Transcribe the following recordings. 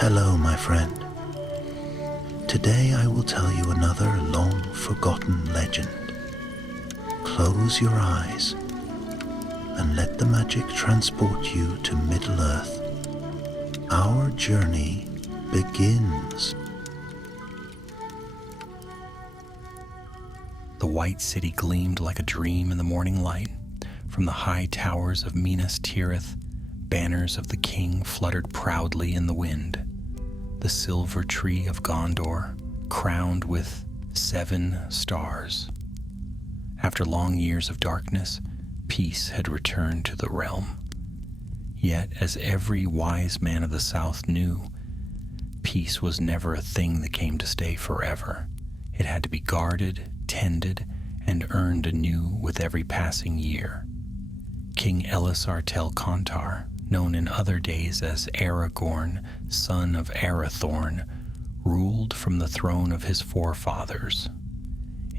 Hello, my friend. Today I will tell you another long-forgotten legend. Close your eyes and let the magic transport you to Middle-earth. Our journey begins. The white city gleamed like a dream in the morning light. From the high towers of Minas Tirith, banners of the king fluttered proudly in the wind. The silver tree of Gondor, crowned with 7 stars. After long years of darkness, peace had returned to the realm. Yet, as every wise man of the South knew, peace was never a thing that came to stay forever. It had to be guarded, tended, and earned anew with every passing year. King Elisar tel Contar, known in other days as Aragorn, son of Arathorn, ruled from the throne of his forefathers.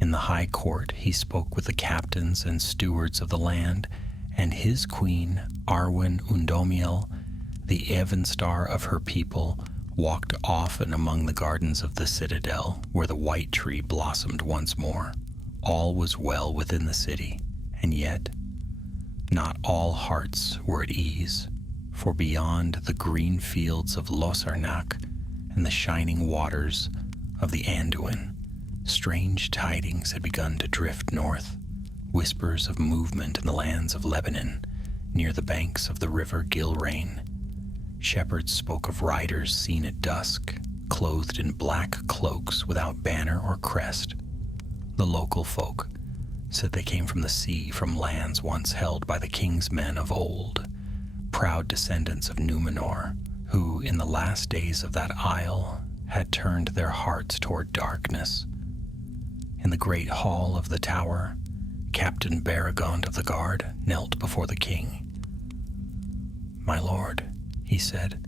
In the high court he spoke with the captains and stewards of the land, and his queen, Arwen Undomiel, the Evenstar of her people, walked often among the gardens of the citadel, where the white tree blossomed once more. All was well within the city, and yet not all hearts were at ease. For beyond the green fields of Losarnak and the shining waters of the Anduin, strange tidings had begun to drift north, whispers of movement in the lands of Lebanon, near the banks of the river Gilrain. Shepherds spoke of riders seen at dusk, clothed in black cloaks without banner or crest. The local folk said they came from the sea, from lands once held by the king's men of old, proud descendants of Numenor, who in the last days of that isle had turned their hearts toward darkness. In the great hall of the tower, Captain Baragond of the guard knelt before the king. "My lord," he said,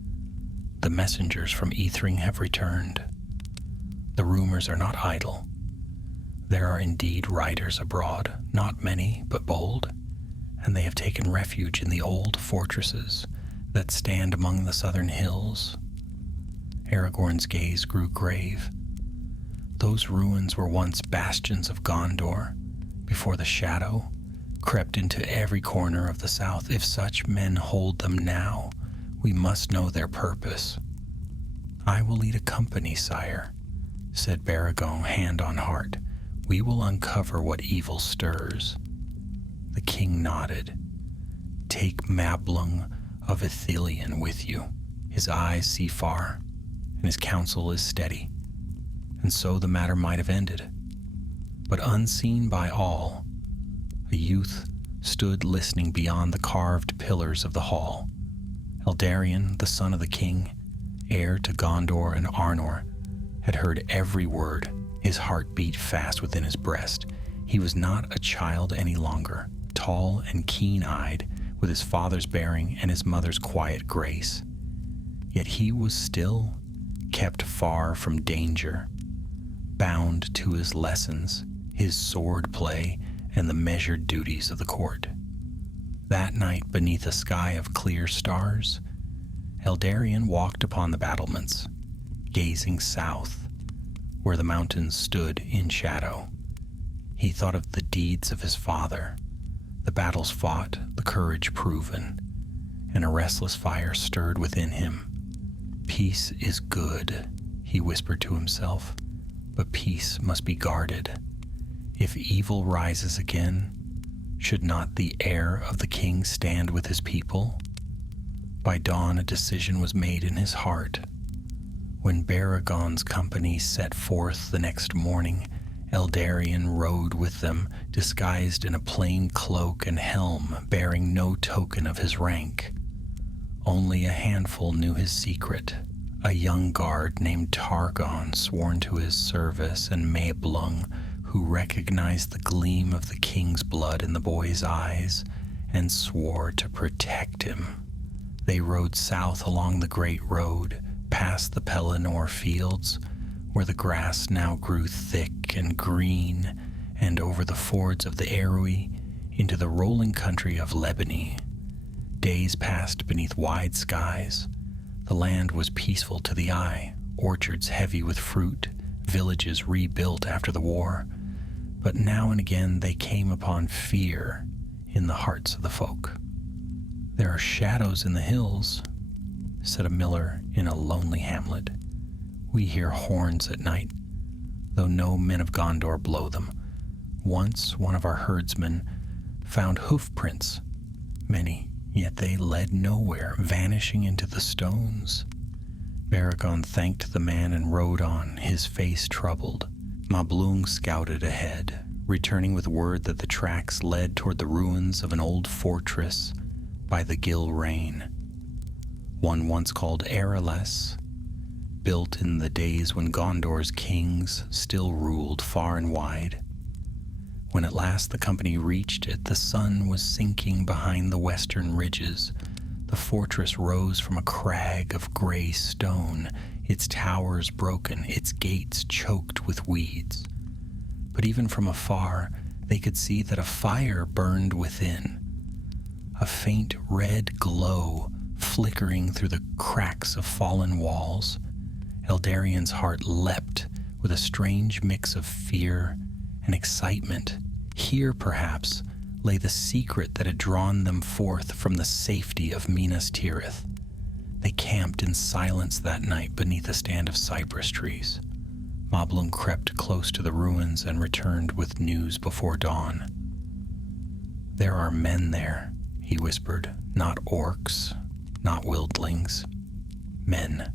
"the messengers from Ithring have returned. The rumors are not idle. There are indeed riders abroad, not many, but bold, and they have taken refuge in the old fortresses that stand among the southern hills." Aragorn's gaze grew grave. Those ruins were once bastions of Gondor, before the shadow crept into every corner of the south. If such men hold them now, we must know their purpose. "I will lead a company, sire," said Baragond, hand on heart. "We will uncover what evil stirs." The king nodded. "Take Mablung of Ithilien with you. His eyes see far, and his counsel is steady." And so the matter might have ended. But unseen by all, a youth stood listening beyond the carved pillars of the hall. Eldarion, the son of the king, heir to Gondor and Arnor, had heard every word. His heart beat fast within his breast. He was not a child any longer, tall and keen-eyed, with his father's bearing and his mother's quiet grace. Yet he was still kept far from danger, bound to his lessons, his sword play, and the measured duties of the court. That night, beneath a sky of clear stars, Eldarion walked upon the battlements, gazing south, where the mountains stood in shadow. He thought of the deeds of his father, the battles fought, the courage proven, and a restless fire stirred within him. "Peace is good," he whispered to himself, "but peace must be guarded. If evil rises again, should not the heir of the king stand with his people?" By dawn, a decision was made in his heart. When Baragond's company set forth the next morning, Eldarion rode with them, disguised in a plain cloak and helm, bearing no token of his rank. Only a handful knew his secret. A young guard named Targon, sworn to his service, and Mablung, who recognized the gleam of the king's blood in the boy's eyes and swore to protect him. They rode south along the great road, past the Pelennor fields, where the grass now grew thick and green, and over the fords of the Arui into the rolling country of Lebany. Days passed beneath wide skies. The land was peaceful to the eye, orchards heavy with fruit, villages rebuilt after the war. But now and again they came upon fear in the hearts of the folk. "There are shadows in the hills," said a miller in a lonely hamlet. "We hear horns at night, though no men of Gondor blow them. Once one of our herdsmen found hoof prints, many, yet they led nowhere, vanishing into the stones." Baragon thanked the man and rode on, his face troubled. Mablung scouted ahead, returning with word that the tracks led toward the ruins of an old fortress by the Gilrain, one once called Heirs, built in the days when Gondor's kings still ruled far and wide. When at last the company reached it, the sun was sinking behind the western ridges. The fortress rose from a crag of gray stone, its towers broken, its gates choked with weeds. But even from afar, they could see that a fire burned within, a faint red glow flickering through the cracks of fallen walls. Eldarian's heart leapt with a strange mix of fear and excitement. Here, perhaps, lay the secret that had drawn them forth from the safety of Minas Tirith. They camped in silence that night beneath a stand of cypress trees. Mablung crept close to the ruins and returned with news before dawn. "There are men there," he whispered. "Not orcs, not wildlings. Men.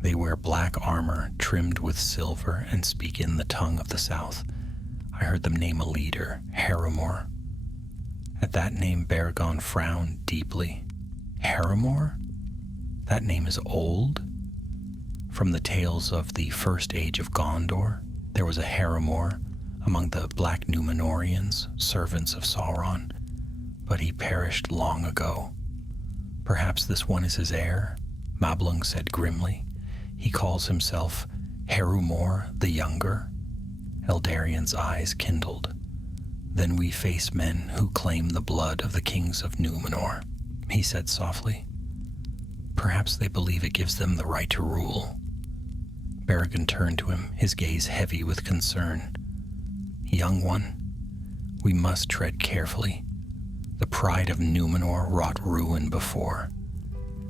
They wear black armor trimmed with silver and speak in the tongue of the south. I heard them name a leader, Harrimor." At that name, Baragon frowned deeply. Harrimor? That name is old. From the tales of the first age of Gondor, there was a Harrimor among the Black Númenóreans, servants of Sauron, but he perished long ago. "Perhaps this one is his heir," Mablung said grimly. "He calls himself Harrimor the Younger." Eldarian's eyes kindled. "Then we face men who claim the blood of the kings of Númenor," he said softly. "Perhaps they believe it gives them the right to rule." Baragon turned to him, his gaze heavy with concern. "Young one, we must tread carefully. The pride of Númenor wrought ruin before,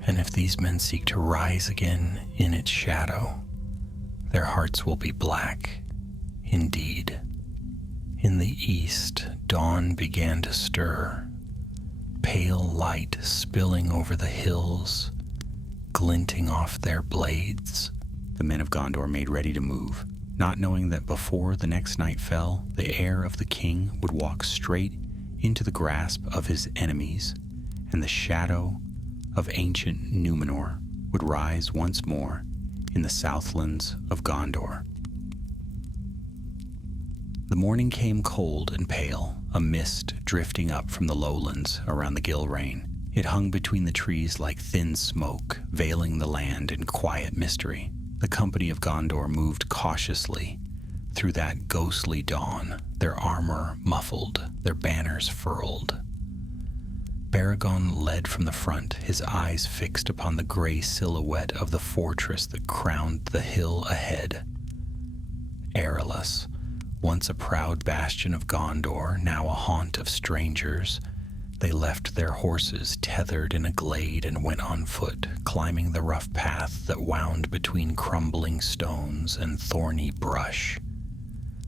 and if these men seek to rise again in its shadow, their hearts will be black indeed." In the east, dawn began to stir, pale light spilling over the hills, glinting off their blades. The men of Gondor made ready to move, not knowing that before the next night fell, the heir of the king would walk straight into the grasp of his enemies, and the shadow of ancient Númenor would rise once more in the southlands of Gondor. The morning came cold and pale, a mist drifting up from the lowlands around the Gilrain. It hung between the trees like thin smoke, veiling the land in quiet mystery. The company of Gondor moved cautiously through that ghostly dawn, their armor muffled, their banners furled. Baragon led from the front, his eyes fixed upon the gray silhouette of the fortress that crowned the hill ahead. Heirs, once a proud bastion of Gondor, now a haunt of strangers, they left their horses tethered in a glade and went on foot, climbing the rough path that wound between crumbling stones and thorny brush.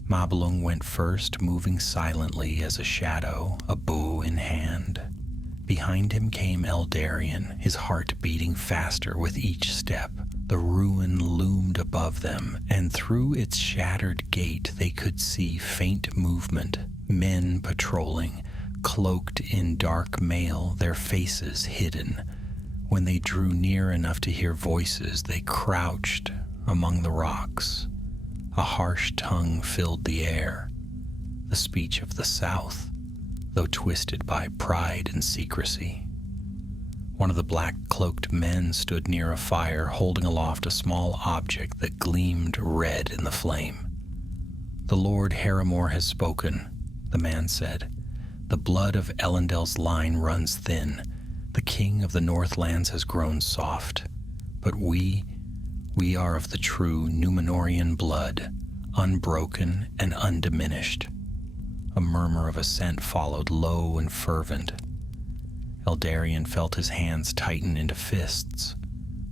Mablung went first, moving silently as a shadow, a bow in hand. Behind him came Eldarian, his heart beating faster with each step. The ruin loomed above them, and through its shattered gate they could see faint movement, men patrolling, cloaked in dark mail, their faces hidden. When they drew near enough to hear voices, they crouched among the rocks. A harsh tongue filled the air, the speech of the South, though twisted by pride and secrecy. One of the black-cloaked men stood near a fire, holding aloft a small object that gleamed red in the flame. "The Lord Harrimor has spoken," the man said. "The blood of Elendil's line runs thin. The king of the Northlands has grown soft. But we are of the true Númenórean blood, unbroken and undiminished. A murmur of assent followed, low and fervent. Eldarion felt his hands tighten into fists.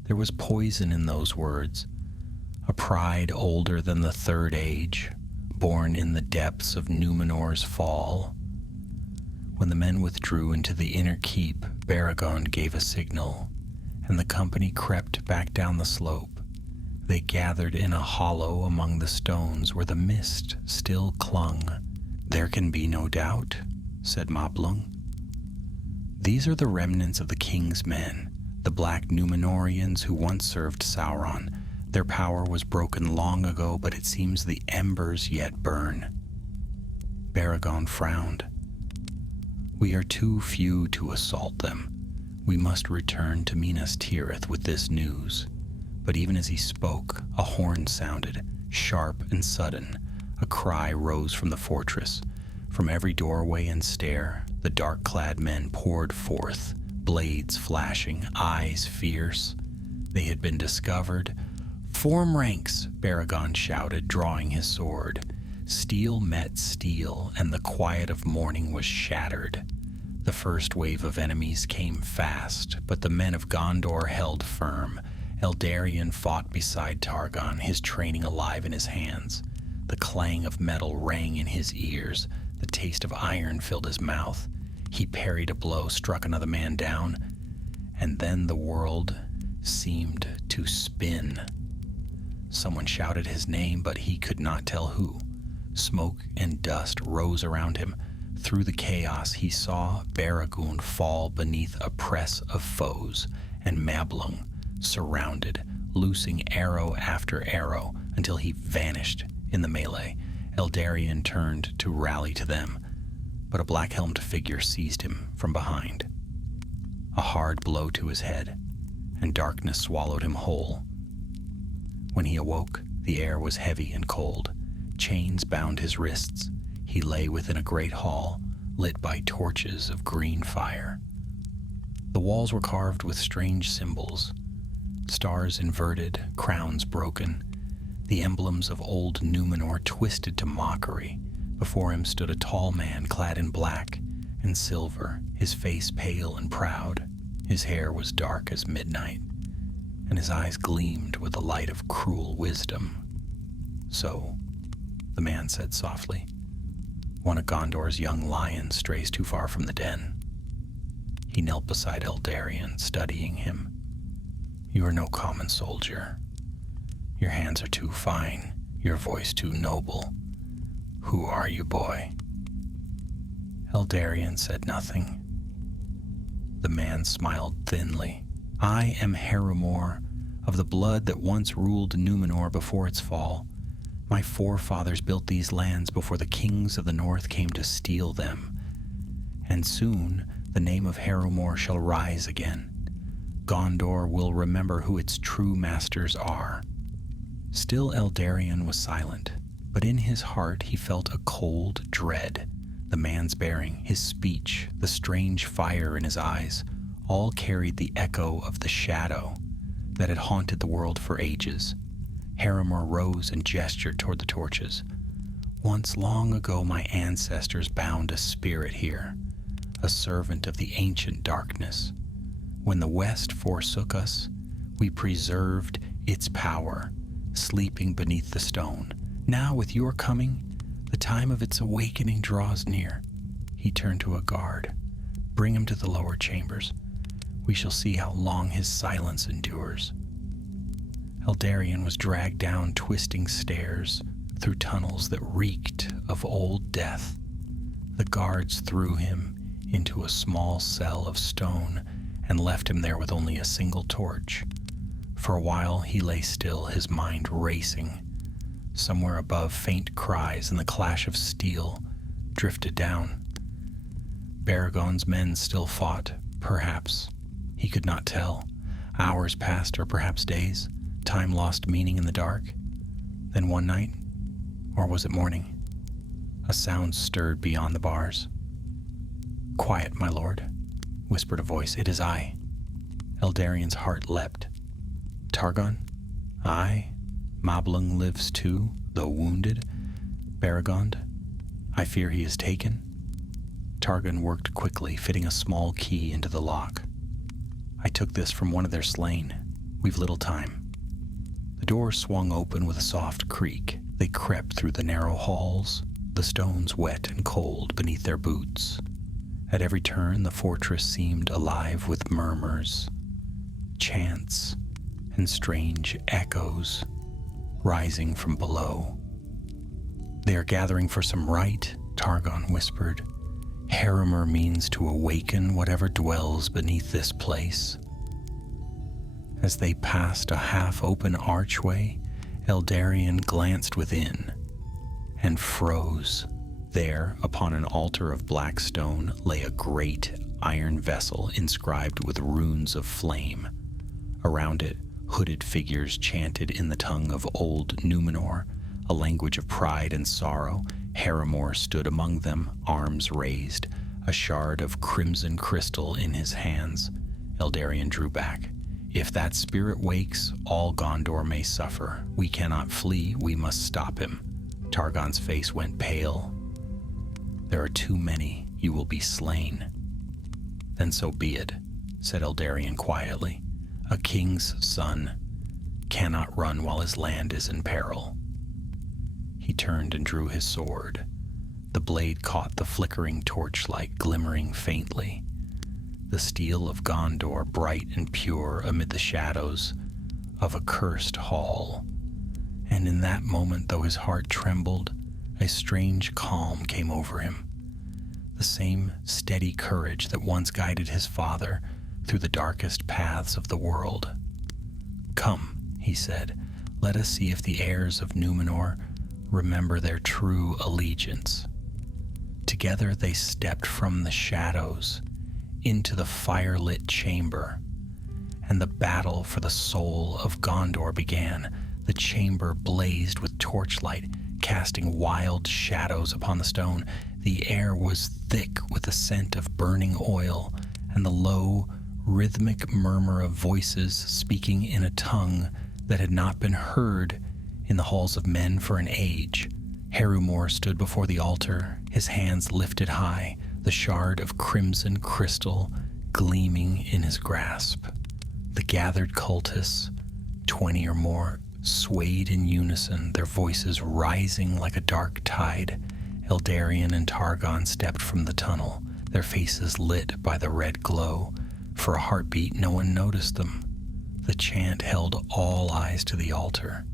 There was poison in those words, a pride older than the Third Age, born in the depths of Númenor's fall. When the men withdrew into the inner keep, Baragon gave a signal, and the company crept back down the slope. They gathered in a hollow among the stones where the mist still clung. "There can be no doubt," said Mablung. "These are the remnants of the king's men, the black Númenóreans who once served Sauron. Their power was broken long ago, but it seems the embers yet burn." Baragon frowned. "We are too few to assault them. We must return to Minas Tirith with this news." But even as he spoke, a horn sounded, sharp and sudden. A cry rose from the fortress. From every doorway and stair, the dark-clad men poured forth, blades flashing, eyes fierce. They had been discovered. "Form ranks," Baragon shouted, drawing his sword. Steel met steel, and the quiet of morning was shattered. The first wave of enemies came fast, but the men of Gondor held firm. Eldarion fought beside Targon, his training alive in his hands. The clang of metal rang in his ears. The taste of iron filled his mouth. He parried a blow, struck another man down, and then the world seemed to spin. Someone shouted his name, but he could not tell who. Smoke and dust rose around him. Through the chaos, he saw Baragún fall beneath a press of foes, and Mablung, surrounded, loosing arrow after arrow until he vanished in the melee. Eldarion turned to rally to them, but a black-helmed figure seized him from behind. A hard blow to his head, and darkness swallowed him whole. When he awoke, the air was heavy and cold. Chains bound his wrists. He lay within a great hall, lit by torches of green fire. The walls were carved with strange symbols, stars inverted, crowns broken, the emblems of old Númenor twisted to mockery. Before him stood a tall man clad in black and silver, his face pale and proud. His hair was dark as midnight, and his eyes gleamed with the light of cruel wisdom. "So," the man said softly, "one of Gondor's young lions strays too far from the den." He knelt beside Eldarion, studying him. "You are no common soldier. Your hands are too fine, your voice too noble. Who are you, boy?" Eldarion said nothing. The man smiled thinly. "I am Harumor, of the blood that once ruled Númenor before its fall. My forefathers built these lands before the kings of the north came to steal them. And soon the name of Harumor shall rise again. Gondor will remember who its true masters are." Still Eldarion was silent, but in his heart he felt a cold dread. The man's bearing, his speech, the strange fire in his eyes, all carried the echo of the shadow that had haunted the world for ages. Harumor rose and gestured toward the torches. "Once long ago my ancestors bound a spirit here, a servant of the ancient darkness. When the West forsook us, we preserved its power, sleeping beneath the stone. Now, with your coming, the time of its awakening draws near." He turned to a guard. "Bring him to the lower chambers. We shall see how long his silence endures." Eldarion was dragged down twisting stairs, through tunnels that reeked of old death. The guards threw him into a small cell of stone and left him there with only a single torch. For a while he lay still, his mind racing. Somewhere above, faint cries and the clash of steel drifted down. Baragon's men still fought, perhaps. He could not tell. Hours passed, or perhaps days. Time lost meaning in the dark. Then one night, or was it morning, a sound stirred beyond the bars. "Quiet, my lord," whispered a voice. "It is I." Eldarion's heart leapt. Targon? Aye, Mablung lives too, though wounded. Baragond? I fear he is taken. Targon worked quickly, fitting a small key into the lock. I took this from one of their slain. We've little time. The door swung open with a soft creak. They crept through the narrow halls, the stones wet and cold beneath their boots. At every turn, the fortress seemed alive with murmurs, chants, and strange echoes rising from below. They are gathering for some rite, Targon whispered. Herimor means to awaken whatever dwells beneath this place. As they passed a half-open archway, Eldarion glanced within and froze. There, upon an altar of black stone, lay a great iron vessel inscribed with runes of flame. Around it, hooded figures chanted in the tongue of Old Numenor, a language of pride and sorrow. Herimor stood among them, arms raised, a shard of crimson crystal in his hands. Eldarion drew back. If that spirit wakes, all Gondor may suffer. We cannot flee, we must stop him. Targon's face went pale. There are too many, you will be slain. Then so be it, said Eldarion quietly. A king's son cannot run while his land is in peril. He turned and drew his sword. The blade caught the flickering torchlight, glimmering faintly. The steel of Gondor, bright and pure amid the shadows of a cursed hall. And in that moment, though his heart trembled, a strange calm came over him. The same steady courage that once guided his father through the darkest paths of the world. Come, he said, let us see if the heirs of Numenor remember their true allegiance. Together they stepped from the shadows into the fire-lit chamber, and the battle for the soul of Gondor began. The chamber blazed with torchlight, casting wild shadows upon the stone. The air was thick with the scent of burning oil, and the low, rhythmic murmur of voices speaking in a tongue that had not been heard in the halls of men for an age. Herimor stood before the altar, his hands lifted high, the shard of crimson crystal gleaming in his grasp. The gathered cultists, 20 or more, swayed in unison, their voices rising like a dark tide. Eldarion and Targon stepped from the tunnel, their faces lit by the red glow. For a heartbeat, no one noticed them. The chant held all eyes to the altar.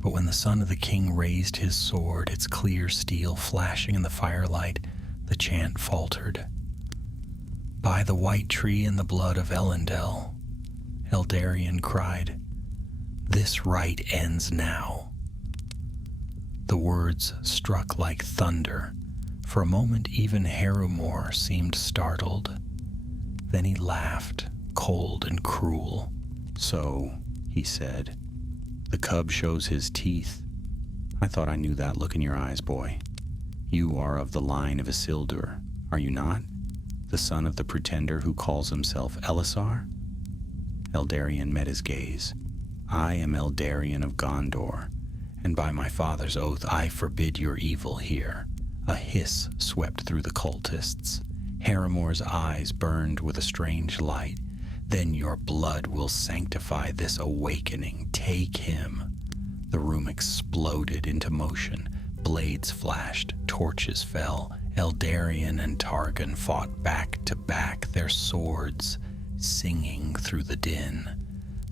But when the son of the king raised his sword, its clear steel flashing in the firelight, the chant faltered. By the white tree and the blood of Elendil, Eldarion cried, this rite ends now. The words struck like thunder. For a moment, even Herimor seemed startled. Then he laughed, cold and cruel. So, he said, the cub shows his teeth. I thought I knew that look in your eyes, boy. You are of the line of Isildur, are you not? The son of the pretender who calls himself Elisar? Eldarion met his gaze. I am Eldarion of Gondor, and by my father's oath I forbid your evil here. A hiss swept through the cultists. Herimor's eyes burned with a strange light. Then your blood will sanctify this awakening. Take him. The room exploded into motion. Blades flashed, torches fell. Eldarion and Targon fought back to back, their swords singing through the din.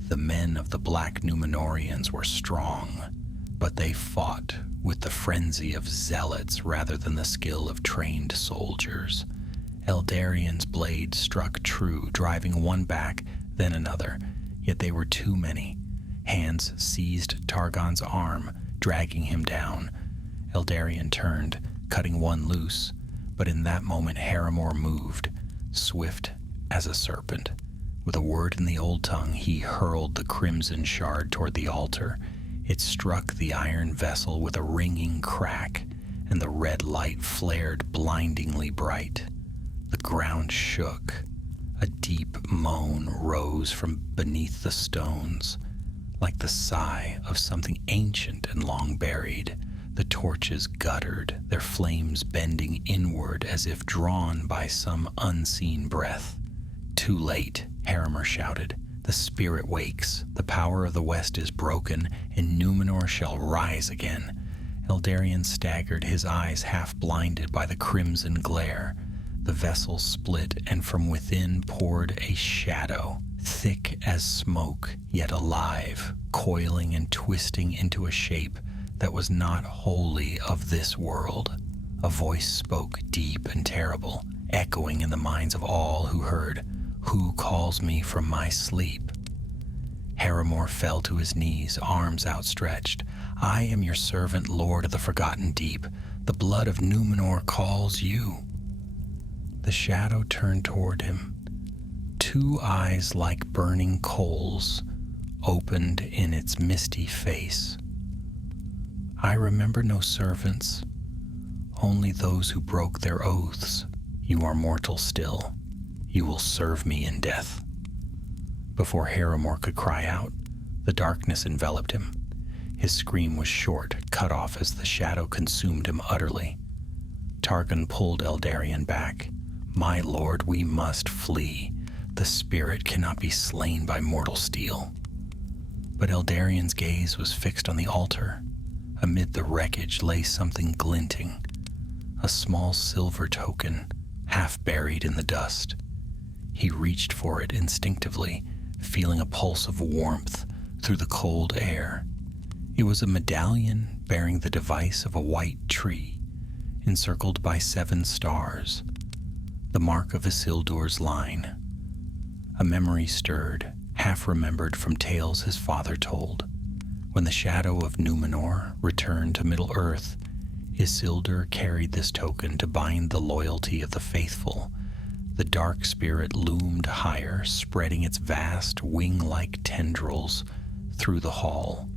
The men of the Black Numenorians were strong, but they fought with the frenzy of zealots rather than the skill of trained soldiers. Eldarion's blade struck true, driving one back, then another, yet they were too many. Hands seized Targon's arm, dragging him down. Eldarion turned, cutting one loose, but in that moment Herimor moved, swift as a serpent. With a word in the old tongue, he hurled the crimson shard toward the altar. It struck the iron vessel with a ringing crack, and the red light flared blindingly bright. The ground shook. A deep moan rose from beneath the stones, like the sigh of something ancient and long buried. The torches guttered, their flames bending inward as if drawn by some unseen breath. "Too late," Harimer shouted. "The spirit wakes, the power of the West is broken, and Númenor shall rise again." Eldarion staggered, his eyes half blinded by the crimson glare. The vessel split, and from within poured a shadow, thick as smoke, yet alive, coiling and twisting into a shape that was not wholly of this world. A voice spoke, deep and terrible, echoing in the minds of all who heard, "Who calls me from my sleep?" Haramor fell to his knees, arms outstretched. "I am your servant, Lord of the Forgotten Deep. The blood of Númenor calls you." The shadow turned toward him. Two eyes like burning coals opened in its misty face. "I remember no servants, only those who broke their oaths. You are mortal still. You will serve me in death." Before Haramor could cry out, the darkness enveloped him. His scream was short, cut off as the shadow consumed him utterly. Targon pulled Eldarion back. "My lord, we must flee. The spirit cannot be slain by mortal steel." But Eldarion's gaze was fixed on the altar. Amid the wreckage lay something glinting, a small silver token, half buried in the dust. He reached for it instinctively, feeling a pulse of warmth through the cold air. It was a medallion bearing the device of a white tree, encircled by 7 stars, the mark of Isildur's line. A memory stirred, half remembered from tales his father told. When the shadow of Númenor returned to Middle-earth, Isildur carried this token to bind the loyalty of the faithful. The dark spirit loomed higher, spreading its vast wing-like tendrils through the hall.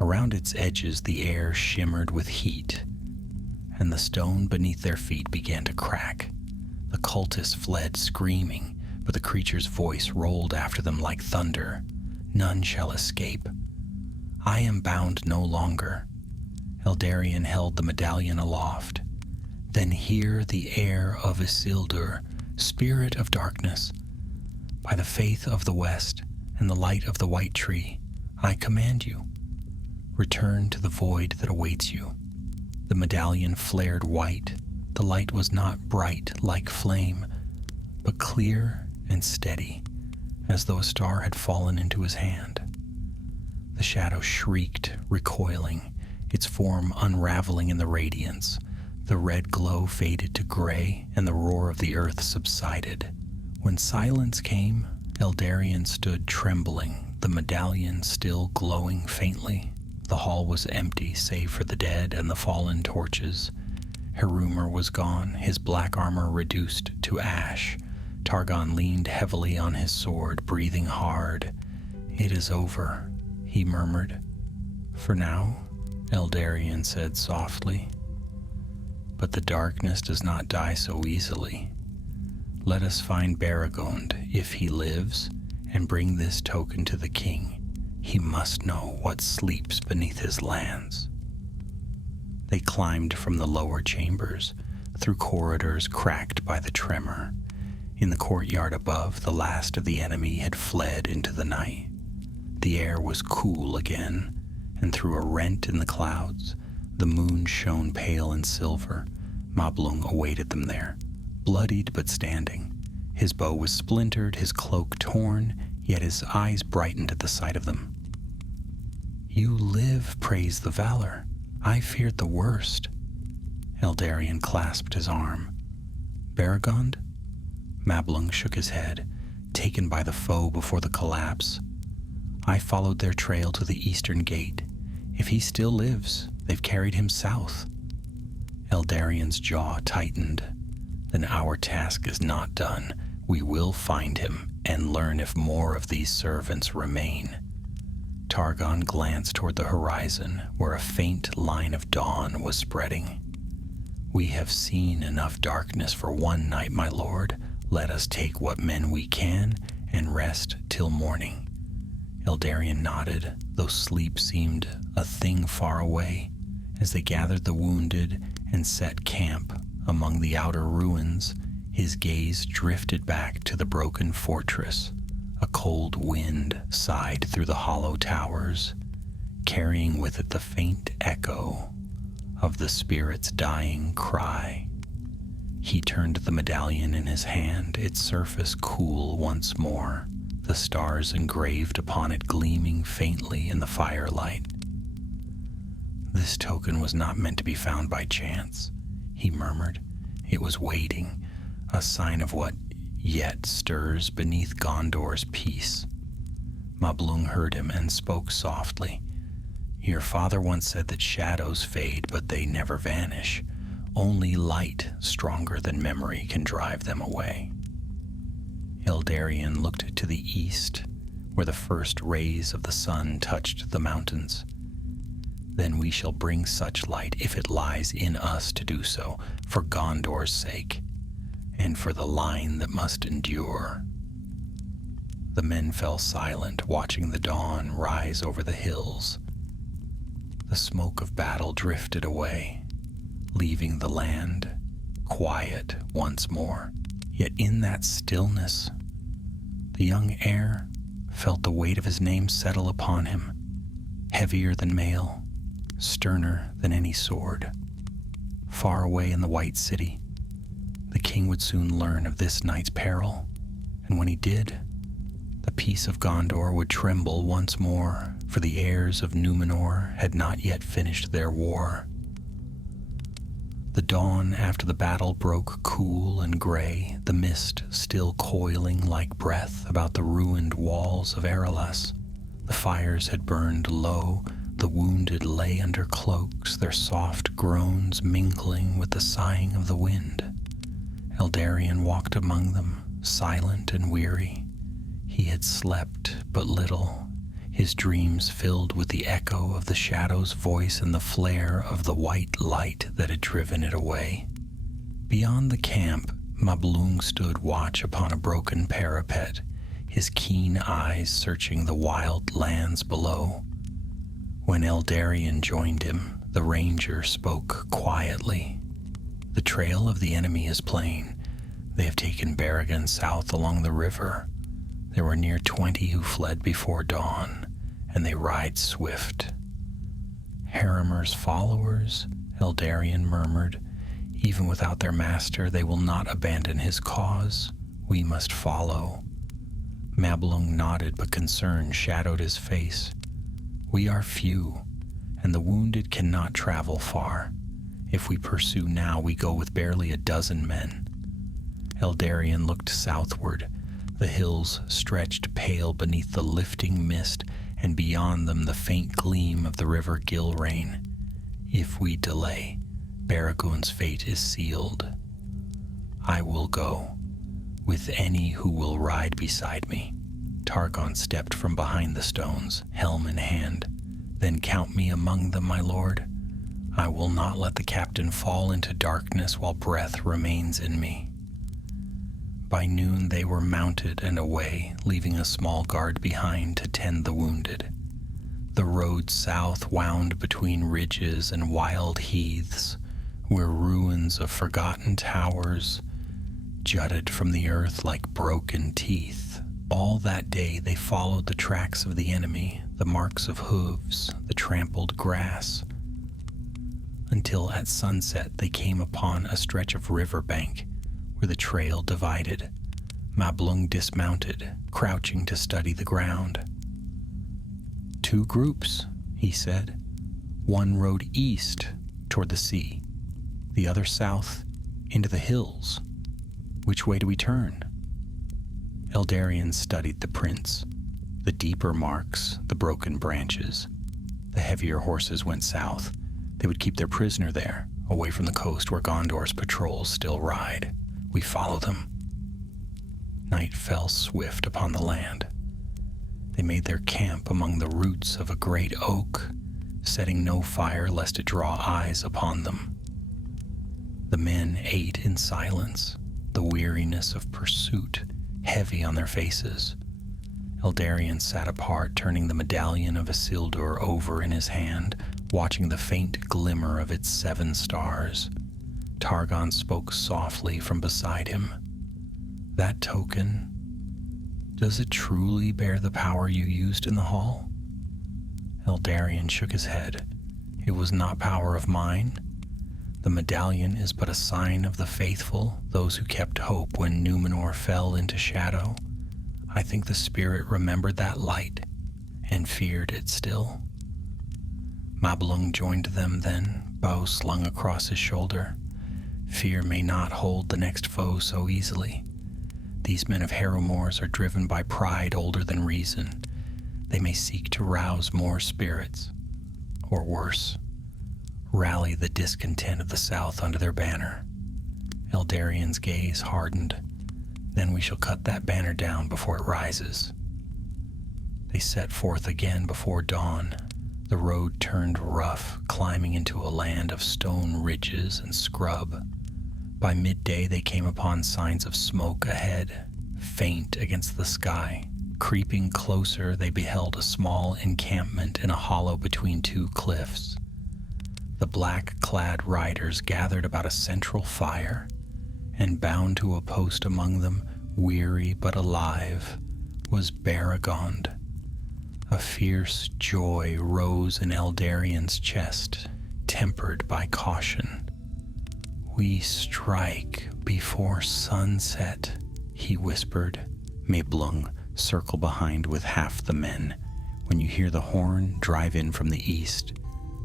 Around its edges the air shimmered with heat, and the stone beneath their feet began to crack. The cultists fled screaming, but the creature's voice rolled after them like thunder. "None shall escape. I am bound no longer." Eldarion held the medallion aloft. "Then hear the air of Isildur, spirit of darkness. By the faith of the West and the light of the white tree, I command you. Return to the void that awaits you." The medallion flared white. The light was not bright like flame, but clear and steady, as though a star had fallen into his hand. The shadow shrieked, recoiling, its form unraveling in the radiance. The red glow faded to gray, and the roar of the earth subsided. When silence came, Eldarion stood trembling, the medallion still glowing faintly. The hall was empty, save for the dead and the fallen torches. Harumer was gone, his black armor reduced to ash. Targon leaned heavily on his sword, breathing hard. "It is over," he murmured. "For now," Eldarion said softly. "But the darkness does not die so easily. Let us find Beregond, if he lives, and bring this token to the king. He must know what sleeps beneath his lands." They climbed from the lower chambers, through corridors cracked by the tremor. In the courtyard above, the last of the enemy had fled into the night. The air was cool again, and through a rent in the clouds, the moon shone pale and silver. Mablung awaited them there, bloodied but standing. His bow was splintered, his cloak torn, yet his eyes brightened at the sight of them. "You live, praise the valor. I feared the worst." Eldarion clasped his arm. "Beregond?" Mablung shook his head, taken by the foe before the collapse. "I followed their trail to the eastern gate. If he still lives, they've carried him south." Eldarion's jaw tightened. "Then our task is not done. We will find him and learn if more of these servants remain." Targon glanced toward the horizon, where a faint line of dawn was spreading. "We have seen enough darkness for one night, my lord. Let us take what men we can and rest till morning." Eldarion nodded, though sleep seemed a thing far away, as they gathered the wounded and set camp among the outer ruins. His gaze drifted back to the broken fortress. A cold wind sighed through the hollow towers, carrying with it the faint echo of the spirit's dying cry. He turned the medallion in his hand, its surface cool once more, the stars engraved upon it gleaming faintly in the firelight. This token was not meant to be found by chance, he murmured. It was waiting, a sign of what yet stirs beneath Gondor's peace. Mablung heard him and spoke softly. Your father once said that shadows fade, but they never vanish. Only light stronger than memory can drive them away. Eldarion looked to the east, where the first rays of the sun touched the mountains. Then we shall bring such light, if it lies in us to do so, for Gondor's sake, and for the line that must endure. The men fell silent, watching the dawn rise over the hills. The smoke of battle drifted away, leaving the land quiet once more. Yet in that stillness, the young heir felt the weight of his name settle upon him, heavier than mail, sterner than any sword. Far away in the White City, the king would soon learn of this night's peril, and when he did, the peace of Gondor would tremble once more, for the heirs of Numenor had not yet finished their war. The dawn after the battle broke cool and gray, the mist still coiling like breath about the ruined walls of Erelas. The fires had burned low, the wounded lay under cloaks, their soft groans mingling with the sighing of the wind. Eldarion walked among them, silent and weary. He had slept but little, his dreams filled with the echo of the shadow's voice and the flare of the white light that had driven it away. Beyond the camp, Mablung stood watch upon a broken parapet, his keen eyes searching the wild lands below. When Eldarion joined him, the ranger spoke quietly. The trail of the enemy is plain. They have taken Berrigan south along the river. There were near 20 who fled before dawn, and they ride swift. Haramer's followers, Eldarion murmured. Even without their master, they will not abandon his cause. We must follow. Mablung nodded, but concern shadowed his face. We are few, and the wounded cannot travel far. If we pursue now, we go with barely a dozen men. Eldarion looked southward. The hills stretched pale beneath the lifting mist, and beyond them the faint gleam of the river Gilrain. If we delay, Baragorn's fate is sealed. I will go, with any who will ride beside me. Targon stepped from behind the stones, helm in hand. Then count me among them, my lord. I will not let the captain fall into darkness while breath remains in me. By noon they were mounted and away, leaving a small guard behind to tend the wounded. The road south wound between ridges and wild heaths, where ruins of forgotten towers jutted from the earth like broken teeth. All that day they followed the tracks of the enemy, the marks of hooves, the trampled grass, until at sunset they came upon a stretch of riverbank where the trail divided. Mablung dismounted, crouching to study the ground. 2 groups, he said. One rode east toward the sea, the other south into the hills. Which way do we turn? Eldarion studied the prints, the deeper marks, the broken branches. The heavier horses went south. They would keep their prisoner there, away from the coast where Gondor's patrols still ride. We follow them. Night fell swift upon the land. They made their camp among the roots of a great oak, setting no fire lest it draw eyes upon them. The men ate in silence, the weariness of pursuit heavy on their faces. Eldarion sat apart, turning the medallion of Isildur over in his hand, watching the faint glimmer of its 7 stars. Targon spoke softly from beside him. "That token, does it truly bear the power you used in the hall?" Eldarion shook his head. "It was not power of mine. The medallion is but a sign of the faithful, those who kept hope when Numenor fell into shadow. I think the spirit remembered that light and feared it still." Mablung joined them then, bow slung across his shoulder. "Fear may not hold the next foe so easily. These men of Harrowmoors are driven by pride older than reason. They may seek to rouse more spirits, or worse, rally the discontent of the South under their banner." Eldarion's gaze hardened. "Then we shall cut that banner down before it rises." They set forth again before dawn. The road turned rough, climbing into a land of stone ridges and scrub. By midday they came upon signs of smoke ahead, faint against the sky. Creeping closer, they beheld a small encampment in a hollow between 2 cliffs. The black-clad riders gathered about a central fire, and bound to a post among them, weary but alive, was Baragond. A fierce joy rose in Eldarion's chest, tempered by caution. "We strike before sunset," he whispered. "Mablung, circle behind with half the men. When you hear the horn, drive in from the east.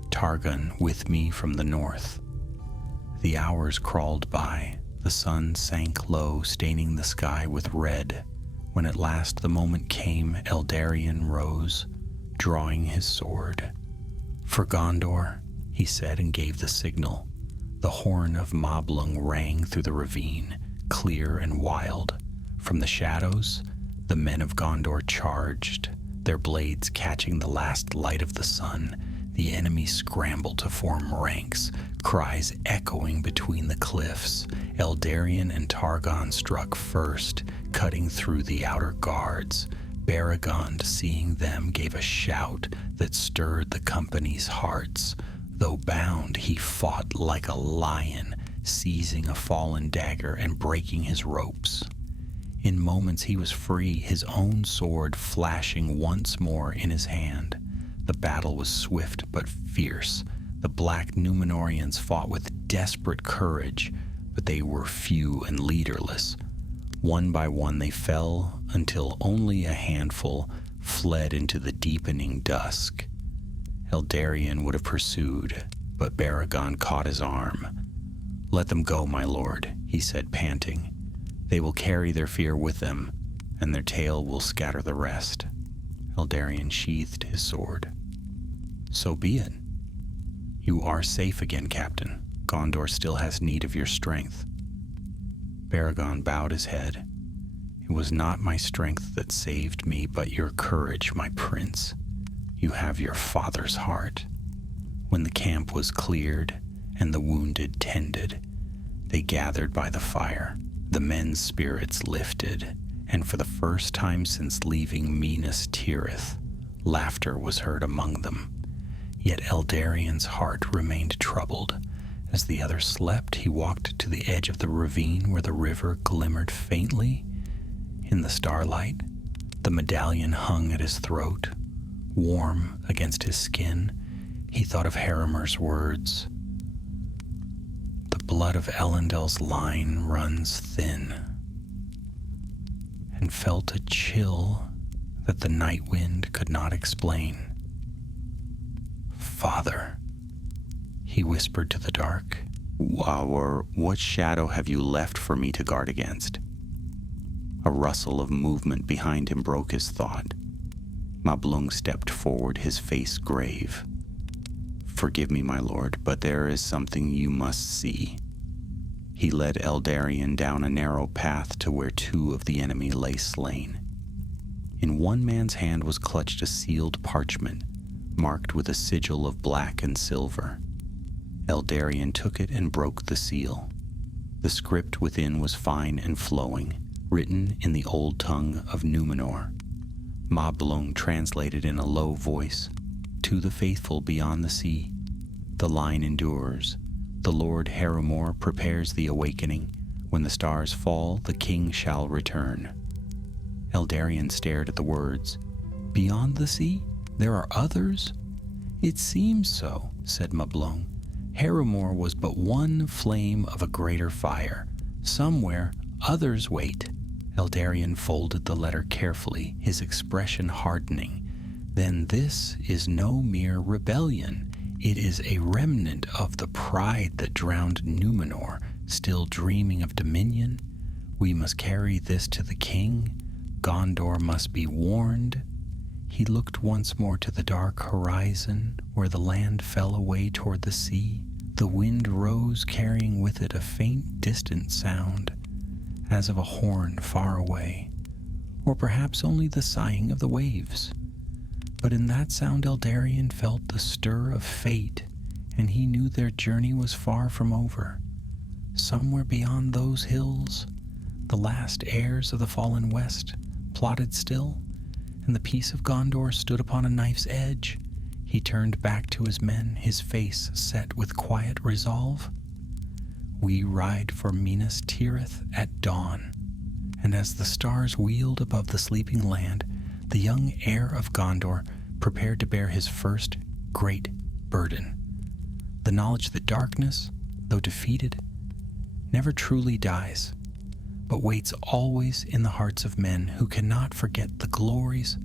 Targon with me from the north." The hours crawled by. The sun sank low, staining the sky with red. When at last the moment came, Eldarion rose, drawing his sword. "For Gondor," he said, and gave the signal. The horn of Mablung rang through the ravine, clear and wild. From the shadows, the men of Gondor charged, their blades catching the last light of the sun. The enemy scrambled to form ranks, cries echoing between the cliffs. Eldarion and Targon struck first, cutting through the outer guards. Baragond, seeing them, gave a shout that stirred the company's hearts. Though bound, he fought like a lion, seizing a fallen dagger and breaking his ropes. In moments he was free, his own sword flashing once more in his hand. The battle was swift but fierce. The black Numenorians fought with desperate courage, but they were few and leaderless. One by one they fell, until only a handful fled into the deepening dusk. Eldarion would have pursued, but Baragond caught his arm. "Let them go, my lord," he said, panting. "They will carry their fear with them, and their tale will scatter the rest." Eldarion sheathed his sword. "So be it. You are safe again, Captain. Gondor still has need of your strength." Baragond bowed his head. "It was not my strength that saved me, but your courage, my prince. You have your father's heart." When the camp was cleared and the wounded tended, they gathered by the fire. The men's spirits lifted, and for the first time since leaving Minas Tirith, laughter was heard among them. Yet Eldarion's heart remained troubled. As the others slept, he walked to the edge of the ravine where the river glimmered faintly. In the starlight, the medallion hung at his throat, warm against his skin. He thought of Haramir's words. "The blood of Elendil's line runs thin," and felt a chill that the night wind could not explain. "Father," he whispered to the dark, what shadow have you left for me to guard against?" A rustle of movement behind him broke his thought. Mablung stepped forward, his face grave. "Forgive me, my lord, but there is something you must see." He led Eldarion down a narrow path to where 2 of the enemy lay slain. In one man's hand was clutched a sealed parchment, marked with a sigil of black and silver. Eldarion took it and broke the seal. The script within was fine and flowing, written in the old tongue of Numenor. Mablung translated in a low voice, "To the faithful beyond the sea, the line endures. The Lord Harumor prepares the awakening. When the stars fall, the king shall return." Eldarion stared at the words. "Beyond the sea? There are others?" "It seems so," said Mablung. "Harumor was but one flame of a greater fire. Somewhere others wait." Eldarion folded the letter carefully, his expression hardening. "Then this is no mere rebellion. It is a remnant of the pride that drowned Numenor, still dreaming of dominion. We must carry this to the king. Gondor must be warned." He looked once more to the dark horizon, where the land fell away toward the sea. The wind rose, carrying with it a faint, distant sound, as of a horn far away, or perhaps only the sighing of the waves. But in that sound Eldarion felt the stir of fate, and he knew their journey was far from over. Somewhere beyond those hills, the last heirs of the fallen West plotted still, and the peace of Gondor stood upon a knife's edge. He turned back to his men, his face set with quiet resolve. "We ride for Minas Tirith at dawn." And as the stars wheeled above the sleeping land, the young heir of Gondor prepared to bear his first great burden. The knowledge that darkness, though defeated, never truly dies, but waits always in the hearts of men who cannot forget the glories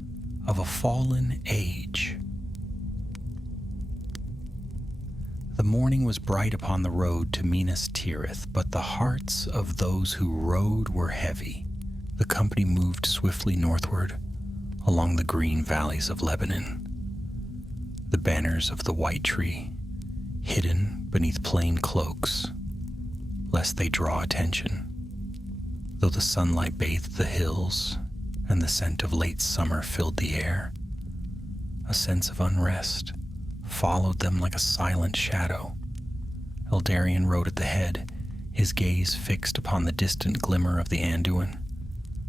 of a fallen age. The morning was bright upon the road to Minas Tirith, but the hearts of those who rode were heavy. The company moved swiftly northward along the green valleys of Lebanon. The banners of the white tree, hidden beneath plain cloaks, lest they draw attention. Though the sunlight bathed the hills and the scent of late summer filled the air, a sense of unrest followed them like a silent shadow. Eldarion rode at the head, his gaze fixed upon the distant glimmer of the Anduin.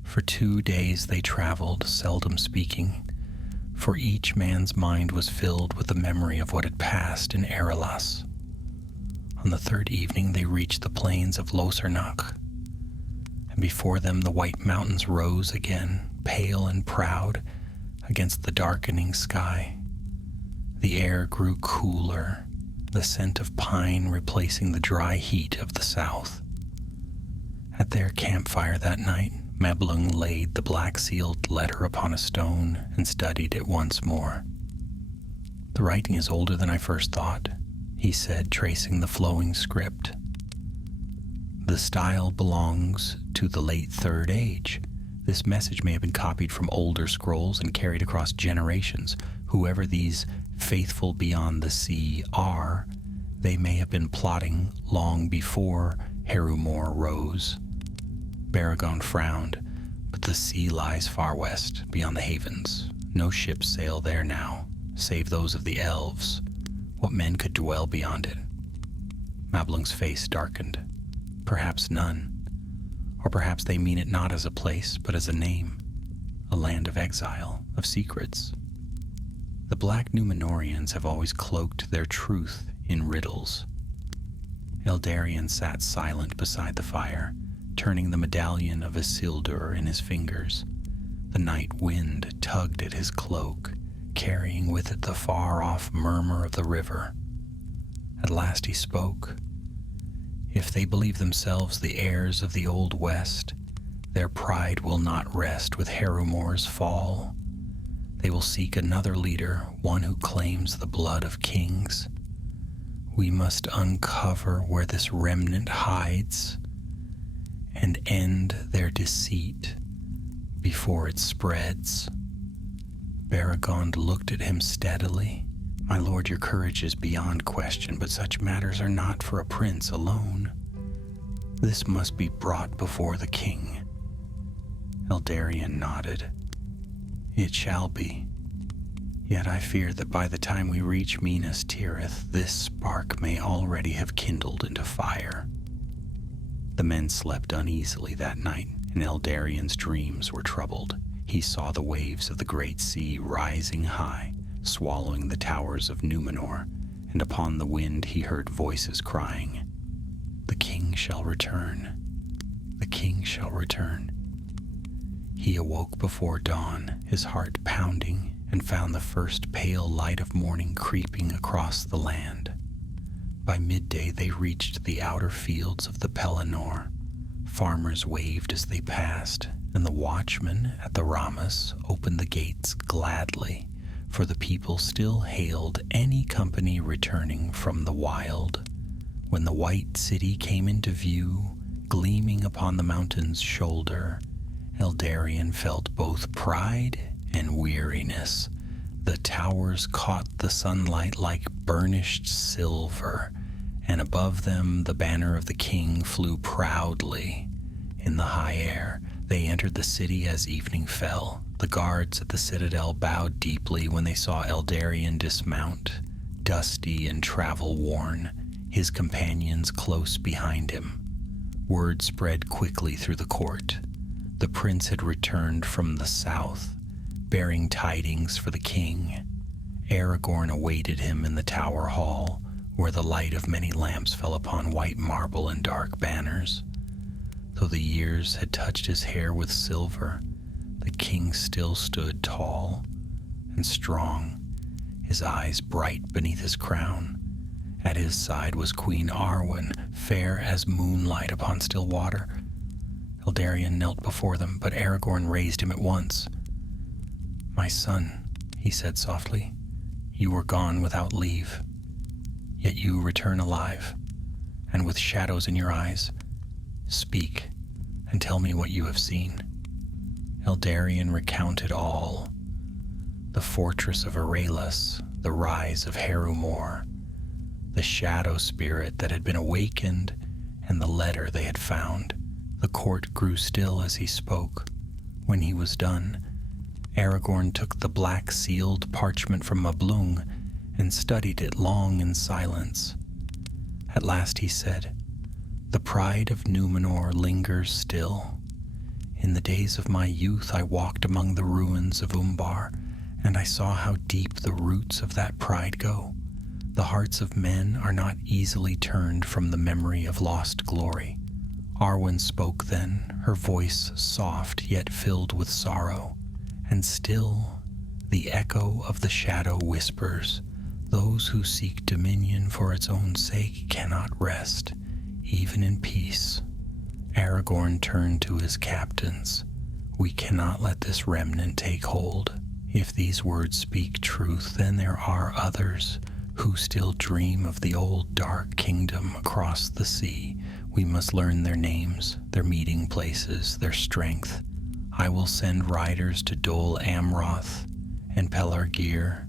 For 2 days they traveled, seldom speaking, for each man's mind was filled with the memory of what had passed in Erelas. On the 3rd evening they reached the plains of Losernach, and before them the white mountains rose again, pale and proud, against the darkening sky. The air grew cooler, the scent of pine replacing the dry heat of the south. At their campfire that night, Mablung laid the black-sealed letter upon a stone and studied it once more. "The writing is older than I first thought," he said, tracing the flowing script. "The style belongs to the late Third Age. This message may have been copied from older scrolls and carried across generations. Whoever these faithful beyond the sea are, they may have been plotting long before Harumor rose." Baragon frowned, "But the sea lies far west, beyond the havens. No ships sail there now, save those of the elves. What men could dwell beyond it?" Mablung's face darkened. "Perhaps none. Or perhaps they mean it not as a place, but as a name. A land of exile, of secrets. The black Numenorians have always cloaked their truth in riddles." Eldarion sat silent beside the fire, turning the medallion of Isildur in his fingers. The night wind tugged at his cloak, carrying with it the far-off murmur of the river. At last he spoke. "If they believe themselves the heirs of the Old West, their pride will not rest with Harumor's fall. They will seek another leader, one who claims the blood of kings. We must uncover where this remnant hides and end their deceit before it spreads." Baragon looked at him steadily. "My lord, your courage is beyond question, but such matters are not for a prince alone. This must be brought before the king." Eldarion nodded. "It shall be. Yet I fear that by the time we reach Minas Tirith, this spark may already have kindled into fire." The men slept uneasily that night, and Eldarion's dreams were troubled. he saw the waves of the great sea rising high, swallowing the towers of Numenor, and upon the wind he heard voices crying, "The king shall return, the king shall return." He awoke before dawn, his heart pounding, and found the first pale light of morning creeping across the land. By midday they reached the outer fields of the Pelennor. Farmers waved as they passed, and the watchman at the Rammas opened the gates gladly, for the people still hailed any company returning from the wild. When the white city came into view, gleaming upon the mountain's shoulder, Eldarion felt both pride and weariness. The towers caught the sunlight like burnished silver, and above them the banner of the king flew proudly. In the high air, they entered the city as evening fell. The guards at the citadel bowed deeply when they saw Eldarion dismount, dusty and travel-worn, his companions close behind him. Word spread quickly through the court. The prince had returned from the south, bearing tidings for the king. Aragorn awaited him in the tower hall, where the light of many lamps fell upon white marble and dark banners. Though the years had touched his hair with silver, the king still stood tall and strong, his eyes bright beneath his crown. At his side was Queen Arwen, fair as moonlight upon still water. Eldarion knelt before them, but Aragorn raised him at once. "My son," he said softly, "you were gone without leave. Yet you return alive, and with shadows in your eyes. Speak, and tell me what you have seen." Eldarion recounted all: the fortress of Erelus, the rise of Harumor, the shadow spirit that had been awakened, and the letter they had found. The court grew still as he spoke. When he was done, Aragorn took the black-sealed parchment from Mablung and studied it long in silence. At last he said, "The pride of Numenor lingers still. In the days of my youth I walked among the ruins of Umbar, and I saw how deep the roots of that pride go. The hearts of men are not easily turned from the memory of lost glory." Arwen spoke then, her voice soft yet filled with sorrow, and still the echo of the shadow whispers, "Those who seek dominion for its own sake cannot rest, even in peace." Aragorn turned to his captains. "We cannot let this remnant take hold. If these words speak truth, then there are others who still dream of the old dark kingdom across the sea. We must learn their names, their meeting places, their strength. I will send riders to Dol Amroth and Pelargir.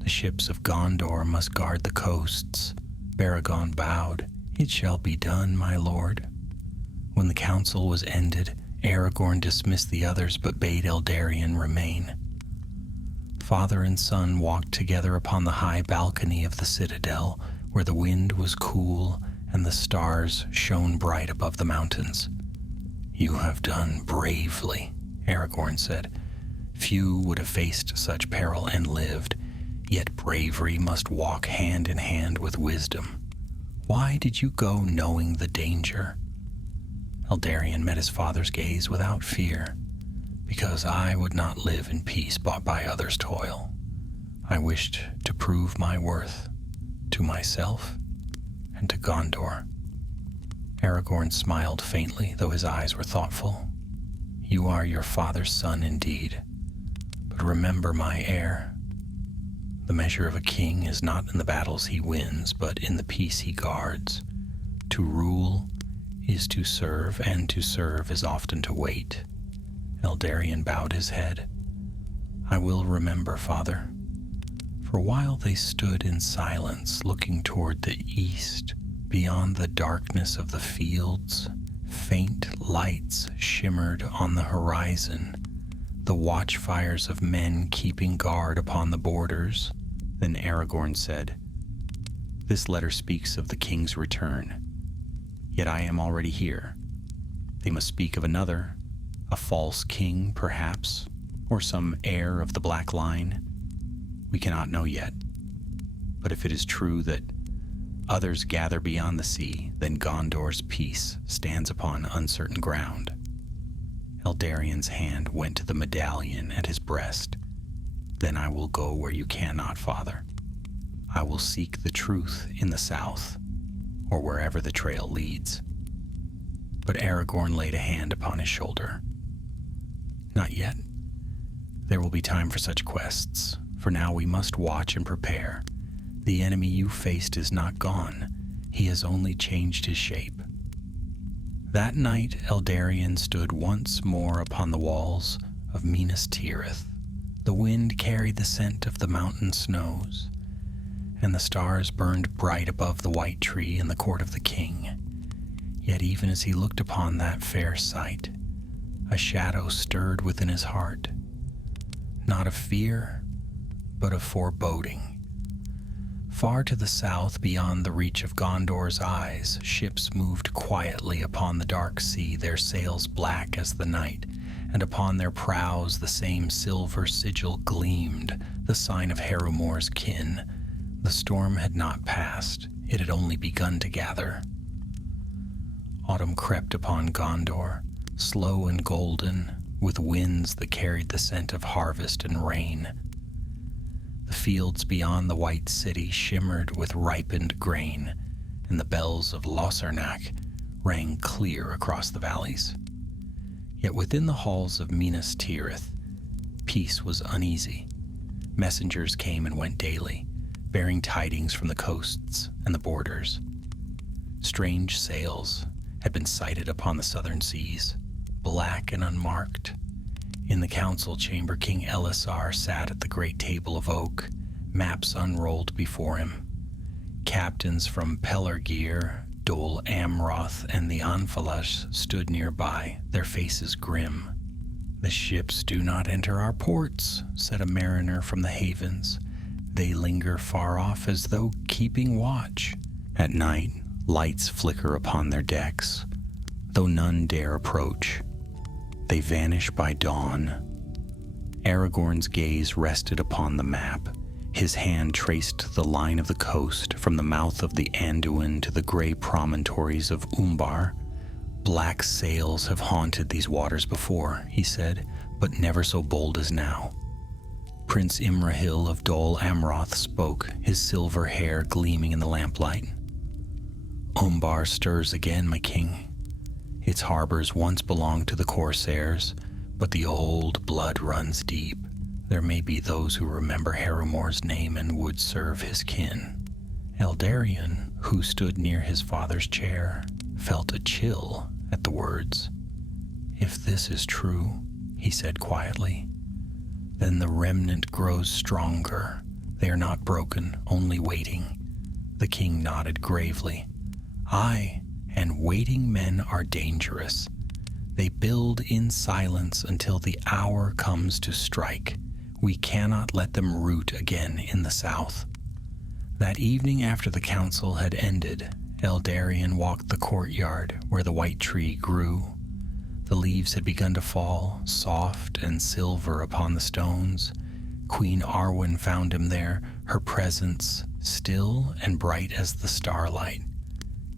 The ships of Gondor must guard the coasts." Baragon bowed. "It shall be done, my lord." When the council was ended, Aragorn dismissed the others but bade Eldarion remain. Father and son walked together upon the high balcony of the citadel, where the wind was cool and the stars shone bright above the mountains. "You have done bravely," Aragorn said. "Few would have faced such peril and lived, yet bravery must walk hand in hand with wisdom. Why did you go knowing the danger?" Eldarion met his father's gaze without fear. "Because I would not live in peace bought by others' toil. I wished to prove my worth to myself and to Gondor." Aragorn smiled faintly, though his eyes were thoughtful. "You are your father's son indeed, but remember, my heir, the measure of a king is not in the battles he wins, but in the peace he guards. To rule is to serve, and to serve is often to wait." Eldarion bowed his head. "I will remember, father." For a while they stood in silence, looking toward the east. Beyond the darkness of the fields, faint lights shimmered on the horizon, the watchfires of men keeping guard upon the borders. Then Aragorn said, "This letter speaks of the king's return. Yet I am already here. They must speak of another, a false king, perhaps. or some heir of the Black Line? We cannot know yet. But if it is true that others gather beyond the sea, then Gondor's peace stands upon uncertain ground. Eldarion's hand went to the medallion at his breast. Then I will go where you cannot, Father. I will seek the truth in the south, or wherever the trail leads. But Aragorn laid a hand upon his shoulder. Not yet. There will be time for such quests. For now we must watch and prepare. The enemy you faced is not gone. He has only changed his shape. That night Eldarion stood once more upon the walls of Minas Tirith. The wind carried the scent of the mountain snows, and the stars burned bright above the white tree in the court of the king. Yet even as he looked upon that fair sight, a shadow stirred within his heart, not of fear, but of foreboding. Far to the south, beyond the reach of Gondor's eyes, ships moved quietly upon the dark sea, their sails black as the night, and upon their prows the same silver sigil gleamed, the sign of Harumor's kin. The storm had not passed, it had only begun to gather. Autumn crept upon Gondor, slow and golden, with winds that carried the scent of harvest and rain. The fields beyond the white city shimmered with ripened grain, and the bells of Lossarnach rang clear across the valleys. Yet within the halls of Minas Tirith, peace was uneasy. Messengers came and went daily, bearing tidings from the coasts and the borders. Strange sails had been sighted upon the southern seas, black and unmarked. In the council chamber, King Elisar sat at the great table of oak, maps unrolled before him. Captains from Pelargir, Dol Amroth, and the Anfalash stood nearby, their faces grim. "The ships do not enter our ports," said a mariner from the havens. "They linger far off as though keeping watch. At night, lights flicker upon their decks, though none dare approach. They vanish by dawn." Aragorn's gaze rested upon the map. His hand traced the line of the coast from the mouth of the Anduin to the gray promontories of Umbar. "Black sails have haunted these waters before," he said, "but never so bold as now." Prince Imrahil of Dol Amroth spoke, his silver hair gleaming in the lamplight. "Umbar stirs again, my king. Its harbors once belonged to the corsairs, but the old blood runs deep. There may be those who remember Harumor's name and would serve his kin." Eldarion, who stood near his father's chair, felt a chill at the words. "If this is true," he said quietly, "then the remnant grows stronger. They are not broken, only waiting." The king nodded gravely. "Aye, and waiting men are dangerous. They build in silence until the hour comes to strike. We cannot let them root again in the south." That evening, after the council had ended, Eldarion walked the courtyard where the white tree grew. The leaves had begun to fall, soft and silver upon the stones. Queen Arwen found him there, her presence still and bright as the starlight.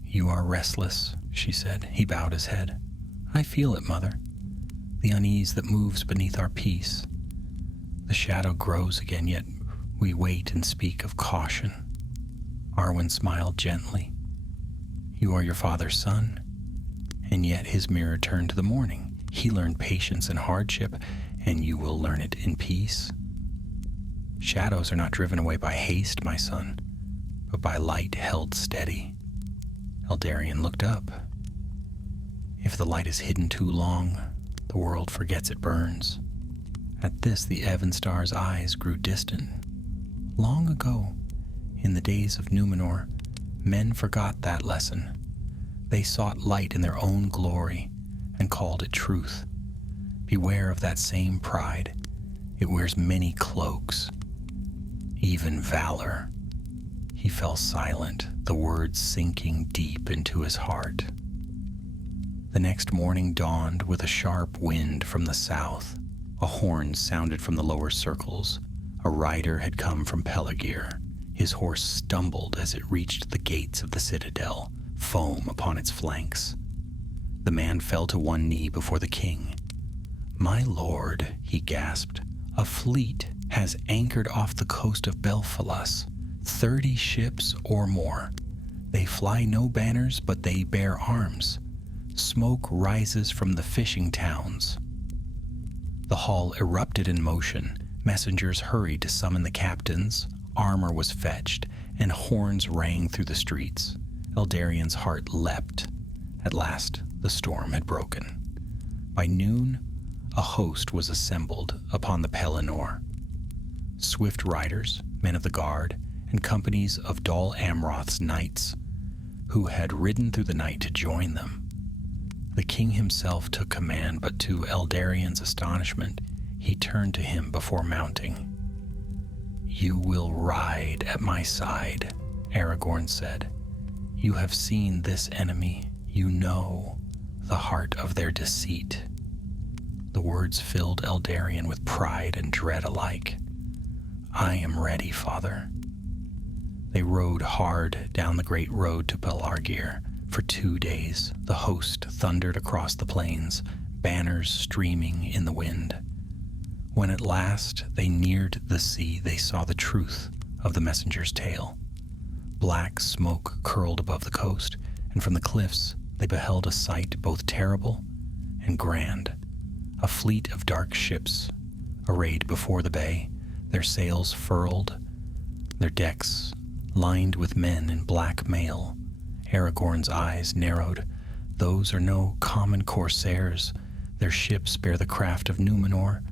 "You are restless," she said. He bowed his head. "I feel it, Mother. The unease that moves beneath our peace. The shadow grows again, yet we wait and speak of caution." Arwen smiled gently. "You are your father's son." And yet his mirror turned to the morning. "He learned patience in hardship, and you will learn it in peace. Shadows are not driven away by haste, my son, but by light held steady." Eldarion looked up. "If the light is hidden too long, the world forgets it burns." At this, the Evenstar's eyes grew distant. Long ago, in the days of Numenor, men forgot that lesson. They sought light in their own glory and called it truth. Beware of that same pride. It wears many cloaks, even valor. He fell silent, the words sinking deep into his heart. The next morning dawned with a sharp wind from the south. A horn sounded from the lower circles. A rider had come from Pelargir. His horse stumbled as it reached the gates of the citadel, foam upon its flanks. The man fell to one knee before the king. "My lord," he gasped, "a fleet has anchored off the coast of Belfalas, 30 ships or more. They fly no banners, but they bear arms. Smoke rises from the fishing towns." The hall erupted in motion. Messengers hurried to summon the captains. Armor was fetched, and horns rang through the streets. Eldarion's heart leapt. At last, the storm had broken. By noon, a host was assembled upon the Pelennor. Swift riders, men of the guard, and companies of Dol Amroth's knights, who had ridden through the night to join them. The king himself took command, but to Eldarion's astonishment, he turned to him before mounting. "You will ride at my side," Aragorn said. "You have seen this enemy. You know the heart of their deceit." The words filled Eldarion with pride and dread alike. "I am ready, father." They rode hard down the great road to Pelargir. For 2 days, the host thundered across the plains, banners streaming in the wind. When at last they neared the sea, they saw the truth of the messenger's tale. Black smoke curled above the coast, and from the cliffs they beheld a sight both terrible and grand. A fleet of dark ships arrayed before the bay, their sails furled, their decks lined with men in black mail. Aragorn's eyes narrowed. Those are no common corsairs. Their ships bear the craft of Númenor,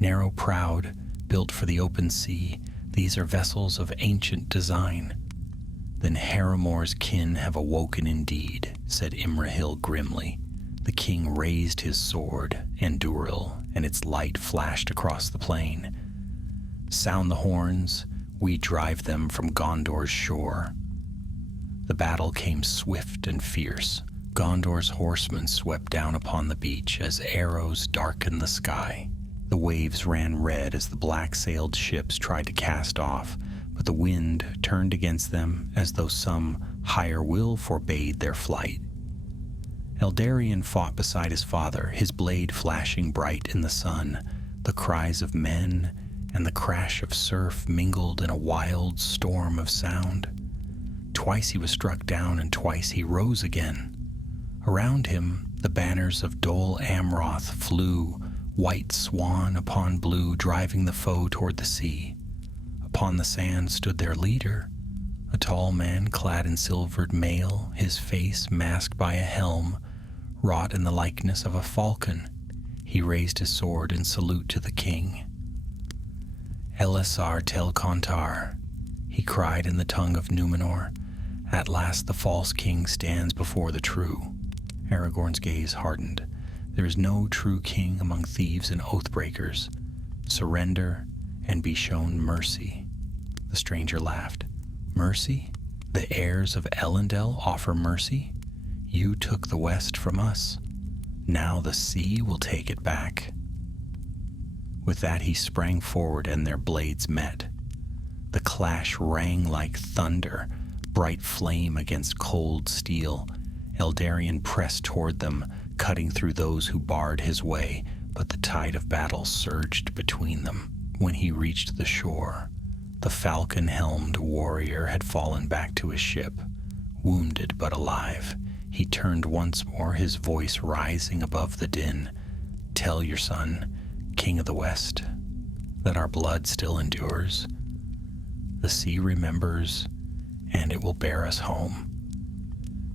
narrow-prowed, built for the open sea. These are vessels of ancient design. "Then Haramor's kin have awoken indeed," said Imrahil grimly. The king raised his sword, Andúril, and its light flashed across the plain. "Sound the horns, we drive them from Gondor's shore." The battle came swift and fierce. Gondor's horsemen swept down upon the beach as arrows darkened the sky. The waves ran red as the black-sailed ships tried to cast off, but the wind turned against them as though some higher will forbade their flight. Eldarion fought beside his father, his blade flashing bright in the sun. The cries of men and the crash of surf mingled in a wild storm of sound. Twice he was struck down, and twice he rose again. Around him, the banners of Dol Amroth flew, white swan upon blue, driving the foe toward the sea. Upon the sand stood their leader, a tall man clad in silvered mail, his face masked by a helm, wrought in the likeness of a falcon. He raised his sword in salute to the king. "Elisar tel Contar," he cried in the tongue of Númenor. "At last the false king stands before the true." Aragorn's gaze hardened. "There is no true king among thieves and oath-breakers. Surrender and be shown mercy." The stranger laughed. "Mercy? The heirs of Elendil offer mercy? You took the west from us. Now the sea will take it back." With that he sprang forward, and their blades met. The clash rang like thunder, bright flame against cold steel. Eldarion pressed toward them, cutting through those who barred his way, but the tide of battle surged between them. When he reached the shore, the falcon-helmed warrior had fallen back to his ship, wounded but alive. He turned once more, his voice rising above the din. "Tell your son, King of the West, that our blood still endures. The sea remembers, and it will bear us home."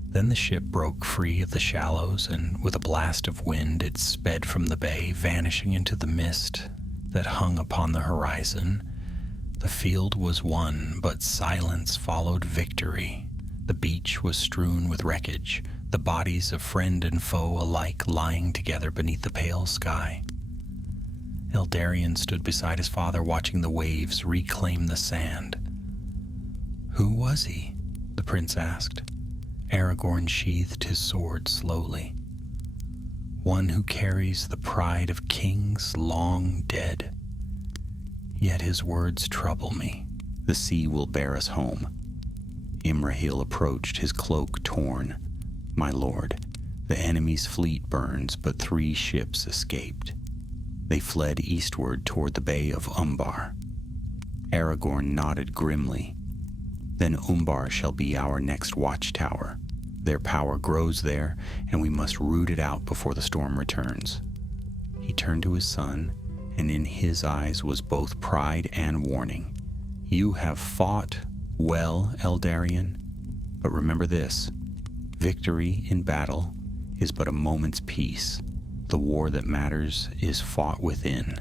Then the ship broke free of the shallows, and with a blast of wind it sped from the bay, vanishing into the mist that hung upon the horizon. The field was won, but silence followed victory. The beach was strewn with wreckage, the bodies of friend and foe alike lying together beneath the pale sky. Eldarion stood beside his father, watching the waves reclaim the sand. "Who was he?" the prince asked. Aragorn sheathed his sword slowly. one who carries the pride of kings long dead. Yet his words trouble me. The sea will bear us home. Imrahil approached, his cloak torn. My lord, the enemy's fleet burns, but 3 ships escaped. They fled eastward toward the Bay of Umbar. Aragorn nodded grimly. Then Umbar shall be our next watchtower. Their power grows there, and we must root it out before the storm returns. He turned to his son, and in his eyes was both pride and warning. You have fought well, Eldarion, but remember this: victory in battle is but a moment's peace. The war that matters is fought within,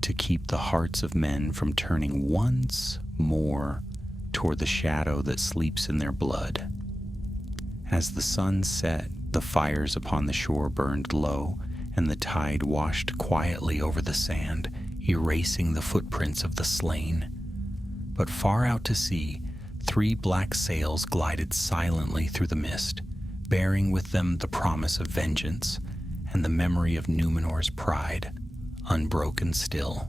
to keep the hearts of men from turning once more toward the shadow that sleeps in their blood. As the sun set, the fires upon the shore burned low, and the tide washed quietly over the sand, erasing the footprints of the slain. But far out to sea, 3 black sails glided silently through the mist, bearing with them the promise of vengeance and the memory of Numenor's pride, unbroken still.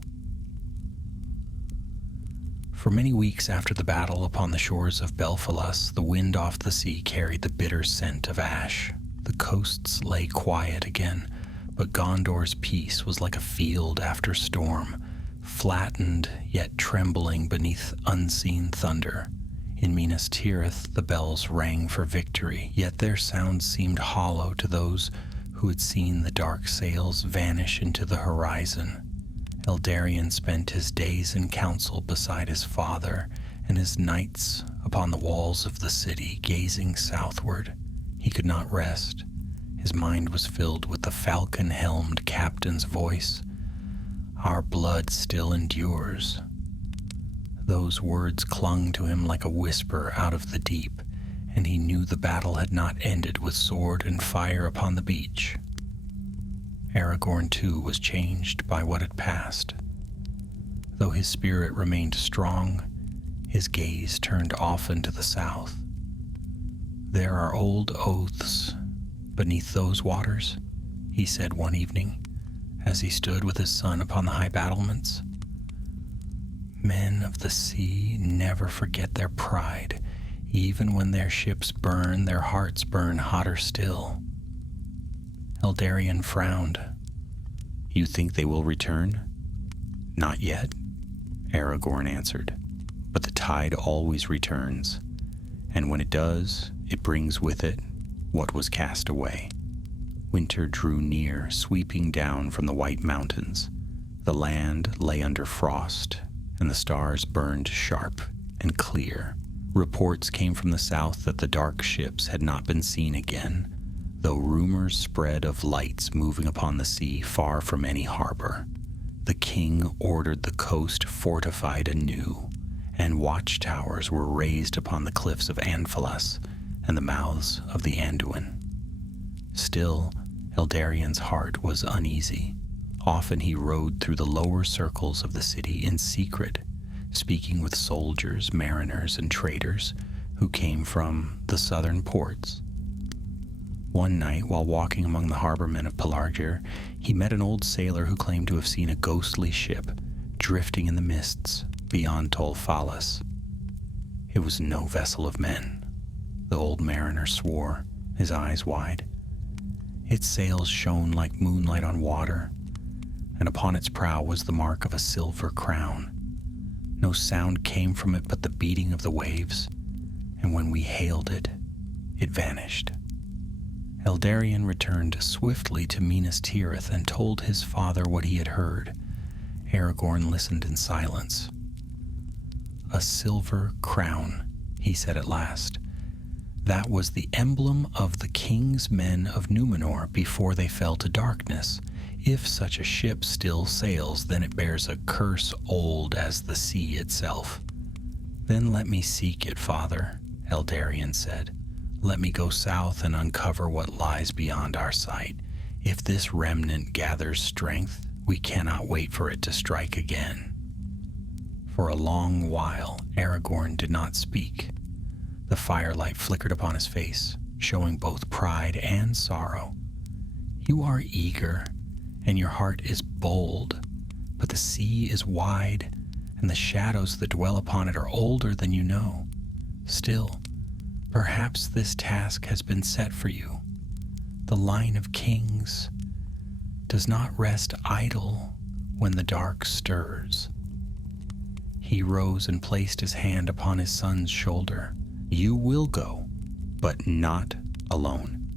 For many weeks after the battle upon the shores of Belfalas, the wind off the sea carried the bitter scent of ash. The coasts lay quiet again, but Gondor's peace was like a field after storm, flattened yet trembling beneath unseen thunder. In Minas Tirith the bells rang for victory, yet their sound seemed hollow to those who had seen the dark sails vanish into the horizon. Eldarion spent his days in council beside his father, and his nights upon the walls of the city, gazing southward. He could not rest. His mind was filled with the falcon-helmed captain's voice. Our blood still endures. Those words clung to him like a whisper out of the deep, and he knew the battle had not ended with sword and fire upon the beach. Aragorn, too, was changed by what had passed. Though his spirit remained strong, his gaze turned often to the south. There are old oaths beneath those waters, he said one evening, as he stood with his son upon the high battlements. Men of the sea never forget their pride. Even when their ships burn, their hearts burn hotter still. Eldarion frowned. You think they will return? Not yet, Aragorn answered. But the tide always returns, and when it does, it brings with it what was cast away. Winter drew near, sweeping down from the white mountains. The land lay under frost, and the stars burned sharp and clear. Reports came from the south that the dark ships had not been seen again, though rumors spread of lights moving upon the sea far from any harbor. The king ordered the coast fortified anew, and watchtowers were raised upon the cliffs of Anfalas and the mouths of the Anduin. Still, Eldarion's heart was uneasy. Often he rode through the lower circles of the city in secret, speaking with soldiers, mariners, and traders who came from the southern ports. One night, while walking among the harbormen of Pelargir, he met an old sailor who claimed to have seen a ghostly ship drifting in the mists beyond Tol Falas. It was no vessel of men, the old mariner swore, his eyes wide. Its sails shone like moonlight on water, and upon its prow was the mark of a silver crown. No sound came from it but the beating of the waves, and when we hailed it, it vanished. Eldarion returned swiftly to Minas Tirith and told his father what he had heard. Aragorn listened in silence. A silver crown, he said at last. That was the emblem of the king's men of Numenor before they fell to darkness. If such a ship still sails, then it bears a curse old as the sea itself. Then let me seek it, father, Eldarion said. Let me go south and uncover what lies beyond our sight. If this remnant gathers strength, we cannot wait for it to strike again. For a long while, Aragorn did not speak. The firelight flickered upon his face, showing both pride and sorrow. You are eager, and your heart is bold, but the sea is wide, and the shadows that dwell upon it are older than you know. Still, perhaps this task has been set for you. The line of kings does not rest idle when the dark stirs. He rose and placed his hand upon his son's shoulder. You will go, but not alone.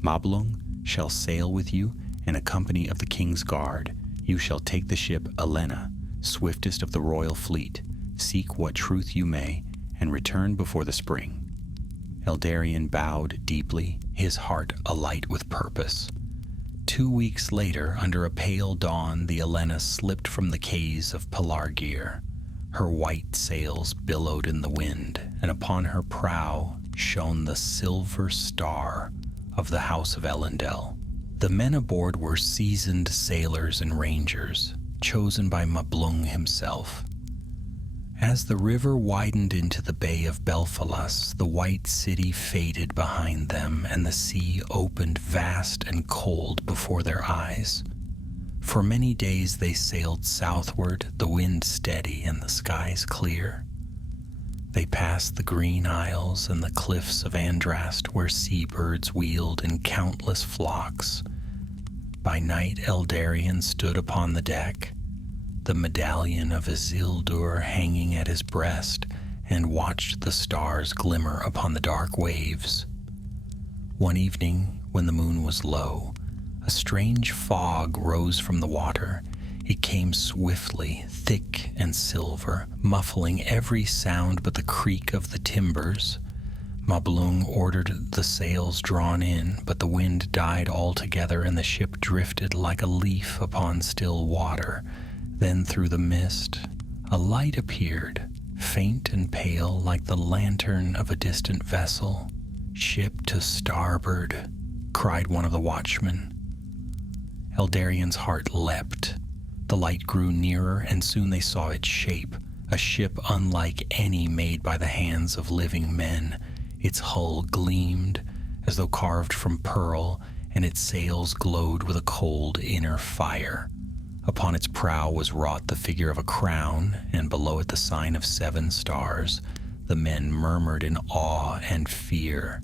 Mablung shall sail with you in a company of the king's guard. You shall take the ship Elena, swiftest of the royal fleet. Seek what truth you may, and return before the spring. Eldarion bowed deeply, his heart alight with purpose. 2 weeks later, under a pale dawn, the Elena slipped from the quays of Pelargir. Her white sails billowed in the wind, and upon her prow shone the silver star of the House of Elendel. The men aboard were seasoned sailors and rangers, chosen by Mablung himself. As the river widened into the Bay of Belfalas, the white city faded behind them, and the sea opened vast and cold before their eyes. For many days they sailed southward, the wind steady and the skies clear. They passed the green isles and the cliffs of Andrast, where seabirds wheeled in countless flocks. By night Eldarion stood upon the deck, the medallion of Isildur hanging at his breast, and watched the stars glimmer upon the dark waves. One evening, when the moon was low, a strange fog rose from the water. It came swiftly, thick and silver, muffling every sound but the creak of the timbers. Mablung ordered the sails drawn in, but the wind died altogether, and the ship drifted like a leaf upon still water. Then through the mist, a light appeared, faint and pale like the lantern of a distant vessel. "Ship to starboard," cried one of the watchmen. Eldarion's heart leapt. The light grew nearer, and soon they saw its shape, a ship unlike any made by the hands of living men. Its hull gleamed as though carved from pearl, and its sails glowed with a cold inner fire. Upon its prow was wrought the figure of a crown, and below it the sign of 7 stars. The men murmured in awe and fear.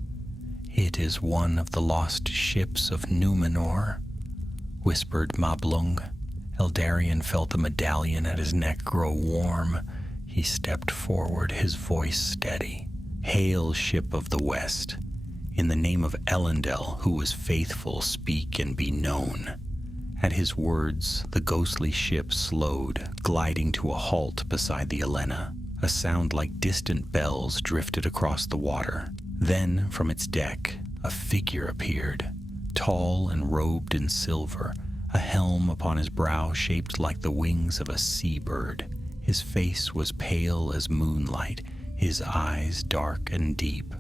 "It is one of the lost ships of Numenor," whispered Mablung. Eldarion felt the medallion at his neck grow warm. He stepped forward, his voice steady. "Hail, ship of the west. In the name of Elendel, who was faithful, speak and be known." At his words, the ghostly ship slowed, gliding to a halt beside the Elena. A sound like distant bells drifted across the water. Then, from its deck, a figure appeared, tall and robed in silver, a helm upon his brow shaped like the wings of a seabird. His face was pale as moonlight, his eyes dark and deep.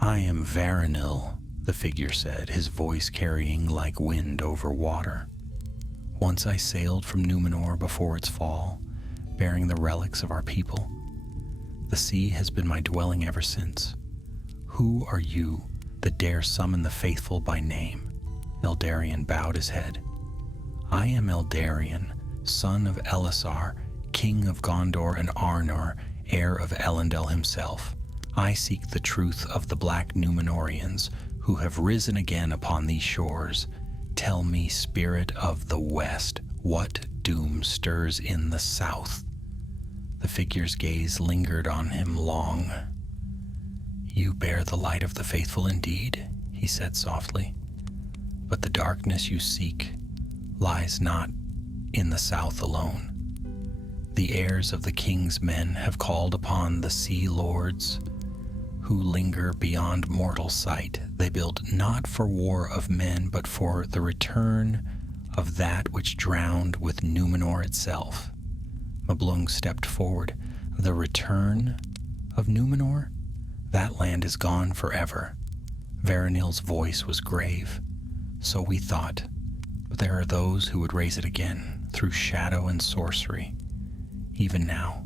"I am Varanil," the figure said, his voice carrying like wind over water. "Once I sailed from Numenor before its fall, bearing the relics of our people. The sea has been my dwelling ever since. Who are you that dare summon the faithful by name?" Eldarion bowed his head. "I am Eldarion, son of Elisar, king of Gondor and Arnor, heir of Elendel himself. I seek the truth of the black Numenorians who have risen again upon these shores. Tell me, spirit of the west, what doom stirs in the south?" The figure's gaze lingered on him long. "You bear the light of the faithful indeed," he said softly, "but the darkness you seek lies not in the south alone. The heirs of the king's men have called upon the sea lords who linger beyond mortal sight. They build not for war of men, but for the return of that which drowned with Numenor itself." Mablung stepped forward. "The return of Numenor? That land is gone forever." Varanil's voice was grave. "So we thought, but there are those who would raise it again, through shadow and sorcery. Even now,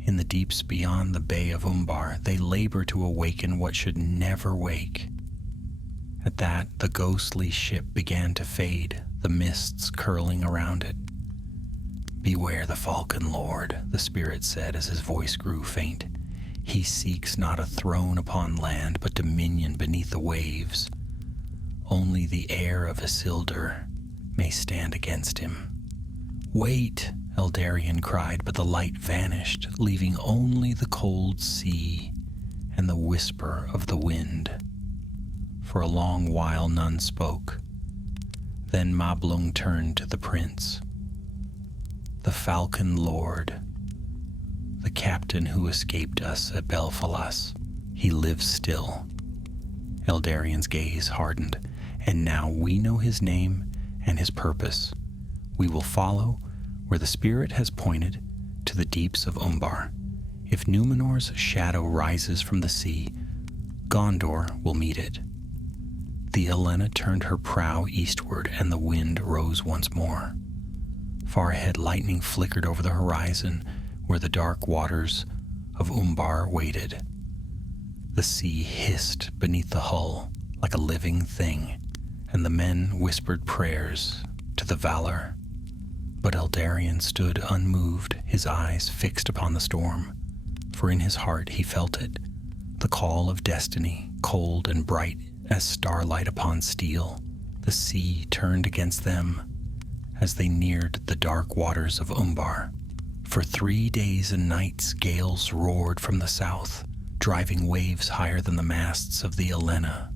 in the deeps beyond the Bay of Umbar, they labor to awaken what should never wake." At that, the ghostly ship began to fade, the mists curling around it. "Beware the Falcon Lord," the spirit said as his voice grew faint. "He seeks not a throne upon land, but dominion beneath the waves. Only the heir of Isildur may stand against him." "Wait!" Eldarion cried, but the light vanished, leaving only the cold sea and the whisper of the wind. For a long while none spoke. Then Mablung turned to the prince. "The Falcon Lord, the captain who escaped us at Belfalas, he lives still." Eldarion's gaze hardened. "And now we know his name and his purpose. We will follow where the spirit has pointed, to the deeps of Umbar. If Numenor's shadow rises from the sea, Gondor will meet it." The Elena turned her prow eastward, and the wind rose once more. Far ahead, lightning flickered over the horizon where the dark waters of Umbar waited. The sea hissed beneath the hull like a living thing, and the men whispered prayers to the Valar. But Eldarion stood unmoved, his eyes fixed upon the storm, for in his heart he felt it, the call of destiny, cold and bright as starlight upon steel. The sea turned against them as they neared the dark waters of Umbar. For 3 days and nights gales roared from the south, driving waves higher than the masts of the Elena.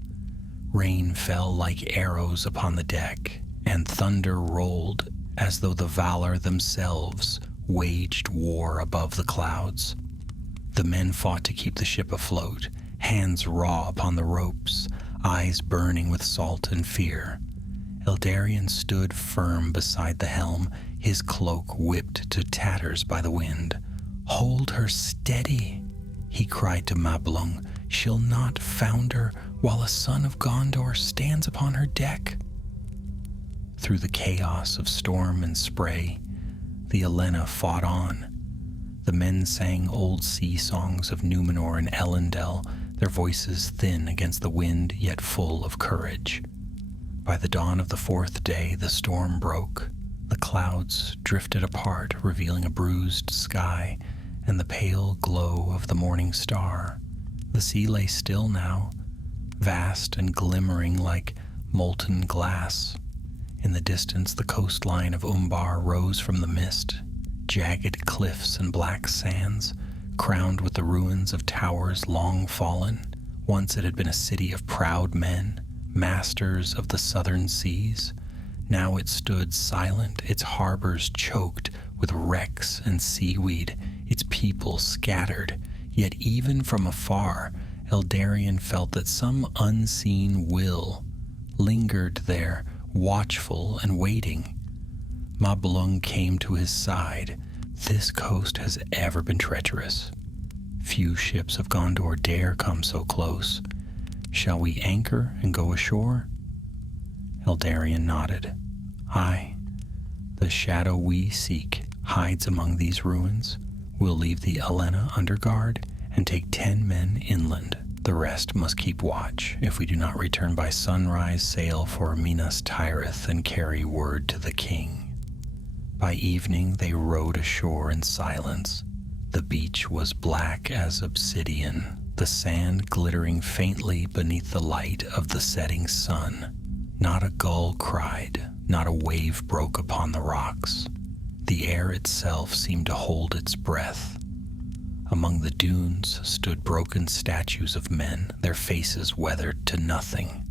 Rain fell like arrows upon the deck, and thunder rolled as though the Valar themselves waged war above the clouds. The men fought to keep the ship afloat, hands raw upon the ropes, eyes burning with salt and fear. Eldarion stood firm beside the helm, his cloak whipped to tatters by the wind. "Hold her steady," he cried to Mablung. "She'll not founder while a son of Gondor stands upon her deck." Through the chaos of storm and spray, the Elena fought on. The men sang old sea songs of Numenor and Elendil, their voices thin against the wind, yet full of courage. By the dawn of the 4th day, the storm broke. The clouds drifted apart, revealing a bruised sky and the pale glow of the morning star. The sea lay still now, vast and glimmering like molten glass. In the distance, the coastline of Umbar rose from the mist, jagged cliffs and black sands, crowned with the ruins of towers long fallen. Once it had been a city of proud men, masters of the southern seas. Now it stood silent, its harbors choked with wrecks and seaweed, its people scattered. Yet even from afar, Eldarion felt that some unseen will lingered there, watchful and waiting. Mablung came to his side. "This coast has ever been treacherous. Few ships of Gondor dare come so close. Shall we anchor and go ashore?" Eldarion nodded. "Aye. The shadow we seek hides among these ruins. We'll leave the Elena under guard and take 10 men inland. The rest must keep watch. If we do not return by sunrise, sail for Minas Tirith and carry word to the king." By evening they rowed ashore in silence. The beach was black as obsidian, the sand glittering faintly beneath the light of the setting sun. Not a gull cried, not a wave broke upon the rocks. The air itself seemed to hold its breath. Among the dunes stood broken statues of men, their faces weathered to nothing.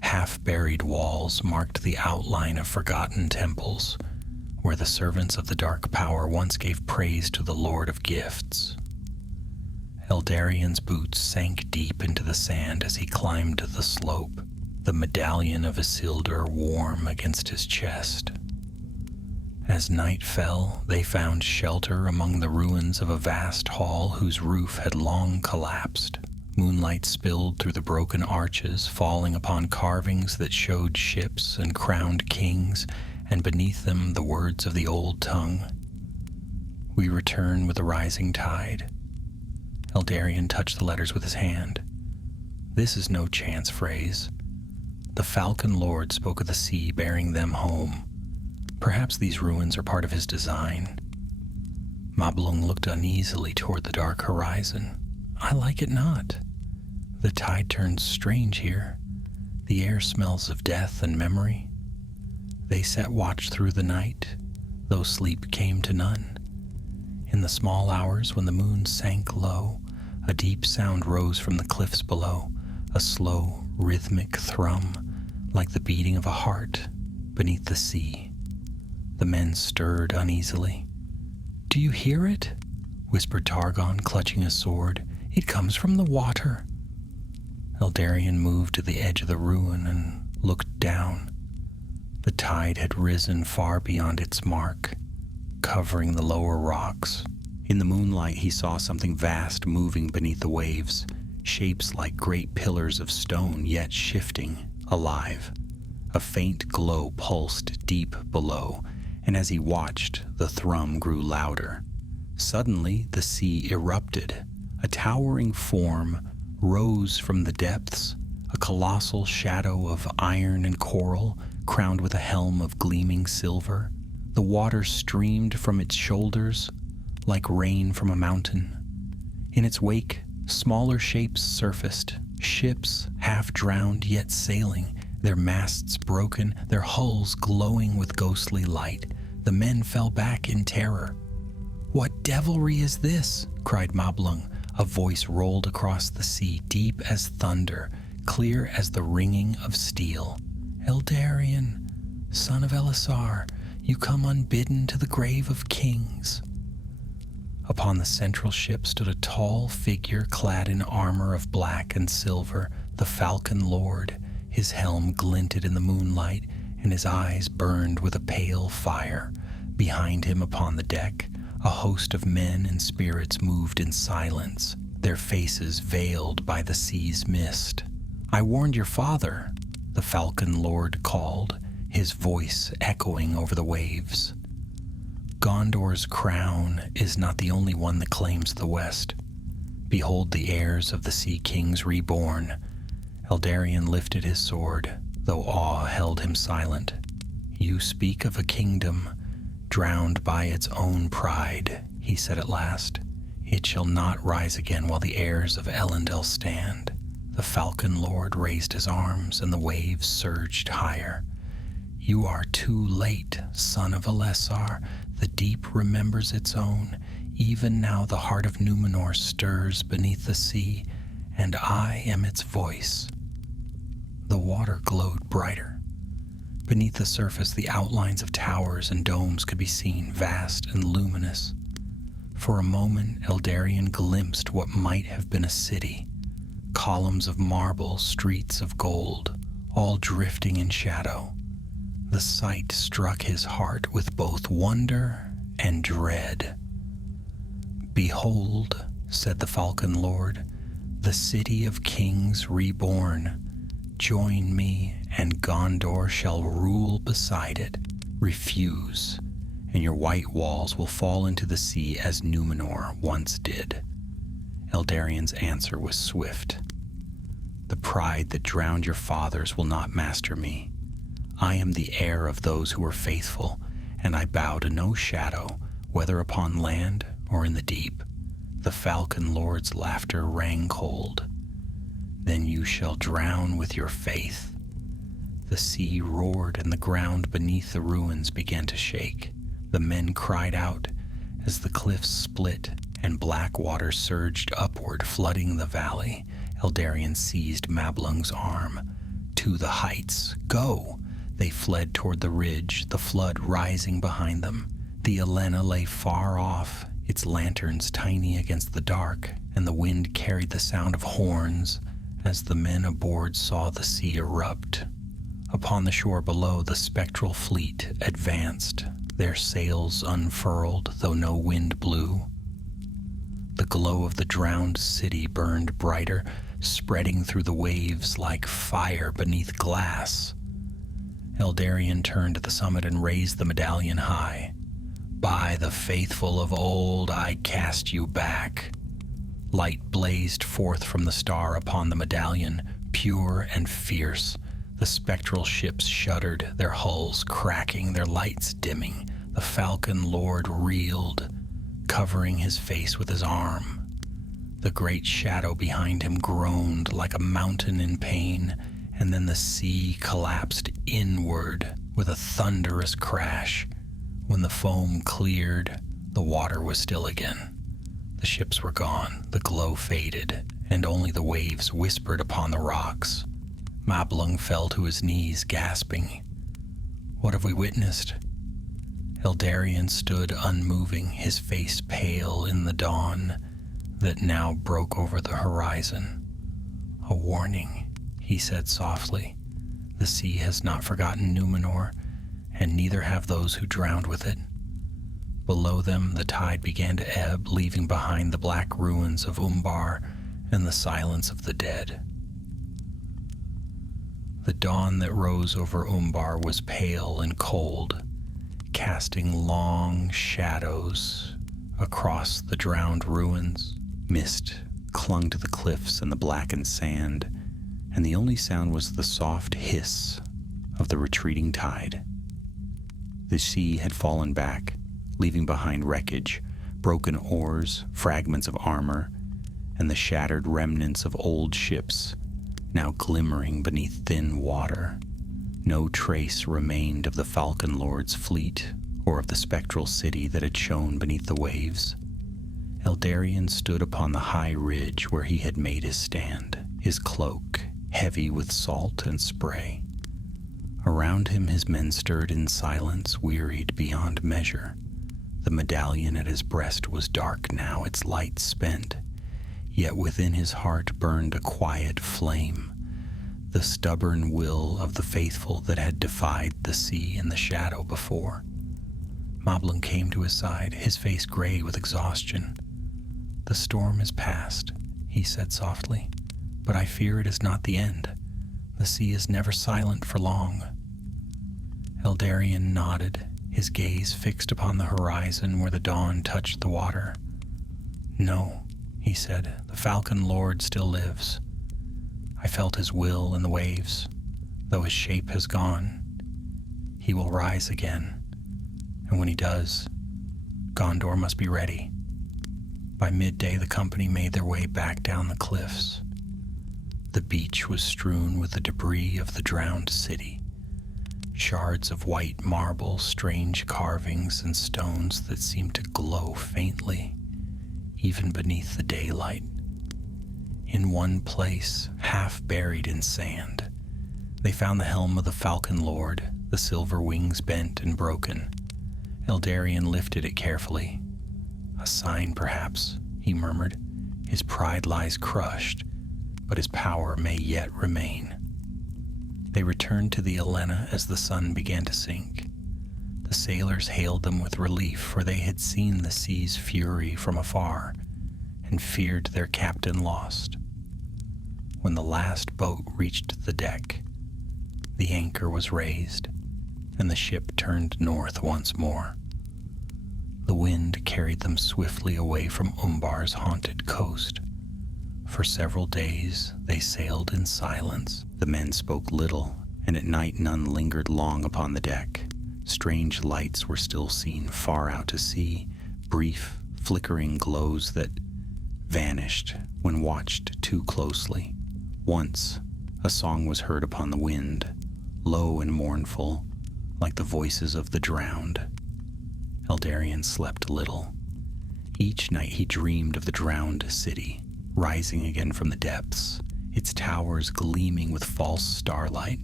Half-buried walls marked the outline of forgotten temples, where the servants of the Dark Power once gave praise to the Lord of Gifts. Eldarion's boots sank deep into the sand as he climbed the slope, the medallion of Isildur warm against his chest. As night fell, they found shelter among the ruins of a vast hall whose roof had long collapsed. Moonlight spilled through the broken arches, falling upon carvings that showed ships and crowned kings, and beneath them the words of the old tongue. "We return with the rising tide." Eldarion touched the letters with his hand. "This is no chance phrase. the Falcon Lord spoke of the sea bearing them home. Perhaps these ruins are part of his design. Mablung looked uneasily toward the dark horizon. I like it not. The tide turns strange here. The air smells of death and memory. They set watch through the night, though sleep came to none. In the small hours when the moon sank low, a deep sound rose from the cliffs below, a slow, rhythmic thrum, like the beating of a heart beneath the sea. The men stirred uneasily. "Do you hear it?" whispered Targon, clutching his sword. "It comes from the water." Eldarion moved to the edge of the ruin and looked down. The tide had risen far beyond its mark, covering the lower rocks. In the moonlight, he saw something vast moving beneath the waves, shapes like great pillars of stone, yet shifting, alive. A faint glow pulsed deep below, and as he watched, the thrum grew louder. Suddenly, the sea erupted. A towering form rose from the depths, a colossal shadow of iron and coral, crowned with a helm of gleaming silver. The water streamed from its shoulders like rain from a mountain. In its wake, smaller shapes surfaced, ships half drowned yet sailing, their masts broken, their hulls glowing with ghostly light. The men fell back in terror. "What devilry is this?" cried Mablung. A voice rolled across the sea, deep as thunder, clear as the ringing of steel. "Eldarion, son of Elisar, you come unbidden to the grave of kings." Upon the central ship stood a tall figure clad in armor of black and silver, the Falcon Lord. His helm glinted in the moonlight, and his eyes burned with a pale fire. Behind him upon the deck, a host of men and spirits moved in silence, their faces veiled by the sea's mist. "I warned your father," the Falcon Lord called, his voice echoing over the waves. "Gondor's crown is not the only one that claims the west. Behold the heirs of the Sea Kings reborn." Eldarion lifted his sword, though awe held him silent. "You speak of a kingdom drowned by its own pride," he said at last. "It shall not rise again while the heirs of Elendil stand." The Falcon Lord raised his arms, and the waves surged higher. "You are too late, son of Elisar. The deep remembers its own. Even now the heart of Numenor stirs beneath the sea, and I am its voice." The water glowed brighter. Beneath the surface, the outlines of towers and domes could be seen, vast and luminous. For a moment, Eldarion glimpsed what might have been a city. Columns of marble, streets of gold, all drifting in shadow. The sight struck his heart with both wonder and dread. "Behold," said the Falcon Lord, "the city of kings reborn. Join me, and Gondor shall rule beside it. Refuse, and your white walls will fall into the sea as Numenor once did." Eldarion's answer was swift. "The pride that drowned your fathers will not master me. I am the heir of those who were faithful, and I bow to no shadow, whether upon land or in the deep." The Falcon Lord's laughter rang cold. "Then you shall drown with your faith." The sea roared, and the ground beneath the ruins began to shake. The men cried out as the cliffs split and black water surged upward, flooding the valley. Eldarion seized Mablung's arm. "To the heights, go!" They fled toward the ridge, the flood rising behind them. The Elena lay far off, its lanterns tiny against the dark, and the wind carried the sound of horns as the men aboard saw the sea erupt. Upon the shore below, the spectral fleet advanced, their sails unfurled, though no wind blew. The glow of the drowned city burned brighter, spreading through the waves like fire beneath glass. Eldarion turned to the summit and raised the medallion high. "By the faithful of old, I cast you back." Light blazed forth from the star upon the medallion, pure and fierce. The spectral ships shuddered, their hulls cracking, their lights dimming. The Falcon Lord reeled, covering his face with his arm. The great shadow behind him groaned like a mountain in pain, and then the sea collapsed inward with a thunderous crash. When the foam cleared, the water was still again. The ships were gone, the glow faded, and only the waves whispered upon the rocks. Mablung fell to his knees, gasping. "What have we witnessed?" Eldarion stood unmoving, his face pale in the dawn that now broke over the horizon. "A warning," he said softly. "The sea has not forgotten Numenor, and neither have those who drowned with it." Below them, the tide began to ebb, leaving behind the black ruins of Umbar and the silence of the dead. The dawn that rose over Umbar was pale and cold, casting long shadows across the drowned ruins. Mist clung to the cliffs and the blackened sand, and the only sound was the soft hiss of the retreating tide. The sea had fallen back, leaving behind wreckage, broken oars, fragments of armor, and the shattered remnants of old ships, now glimmering beneath thin water. No trace remained of the Falcon Lord's fleet or of the spectral city that had shone beneath the waves. Eldarion stood upon the high ridge where he had made his stand, his cloak heavy with salt and spray. Around him his men stirred in silence, wearied beyond measure. The medallion at his breast was dark now, its light spent, yet within his heart burned a quiet flame, the stubborn will of the faithful that had defied the sea and the shadow before. Mablung came to his side, his face gray with exhaustion. "The storm is past," he said softly, "but I fear it is not the end. The sea is never silent for long." Eldarion nodded, his gaze fixed upon the horizon where the dawn touched the water. "No," he said, "the Falcon Lord still lives. I felt his will in the waves. Though his shape has gone, he will rise again. And when he does, Gondor must be ready." By midday, the company made their way back down the cliffs. The beach was strewn with the debris of the drowned city. Shards of white marble, strange carvings, and stones that seemed to glow faintly, even beneath the daylight. In one place, half buried in sand, they found the helm of the Falcon Lord, the silver wings bent and broken. Eldarion lifted it carefully. "A sign, perhaps," he murmured. "His pride lies crushed, but his power may yet remain." They returned to the Elena as the sun began to sink. The sailors hailed them with relief, for they had seen the sea's fury from afar and feared their captain lost. When the last boat reached the deck, the anchor was raised, and the ship turned north once more. The wind carried them swiftly away from Umbar's haunted coast. For several days they sailed in silence. The men spoke little, and at night none lingered long upon the deck. Strange lights were still seen far out to sea, brief, flickering glows that vanished when watched too closely. Once, a song was heard upon the wind, low and mournful, like the voices of the drowned. Eldarion slept little. Each night he dreamed of the drowned city, rising again from the depths, its towers gleaming with false starlight.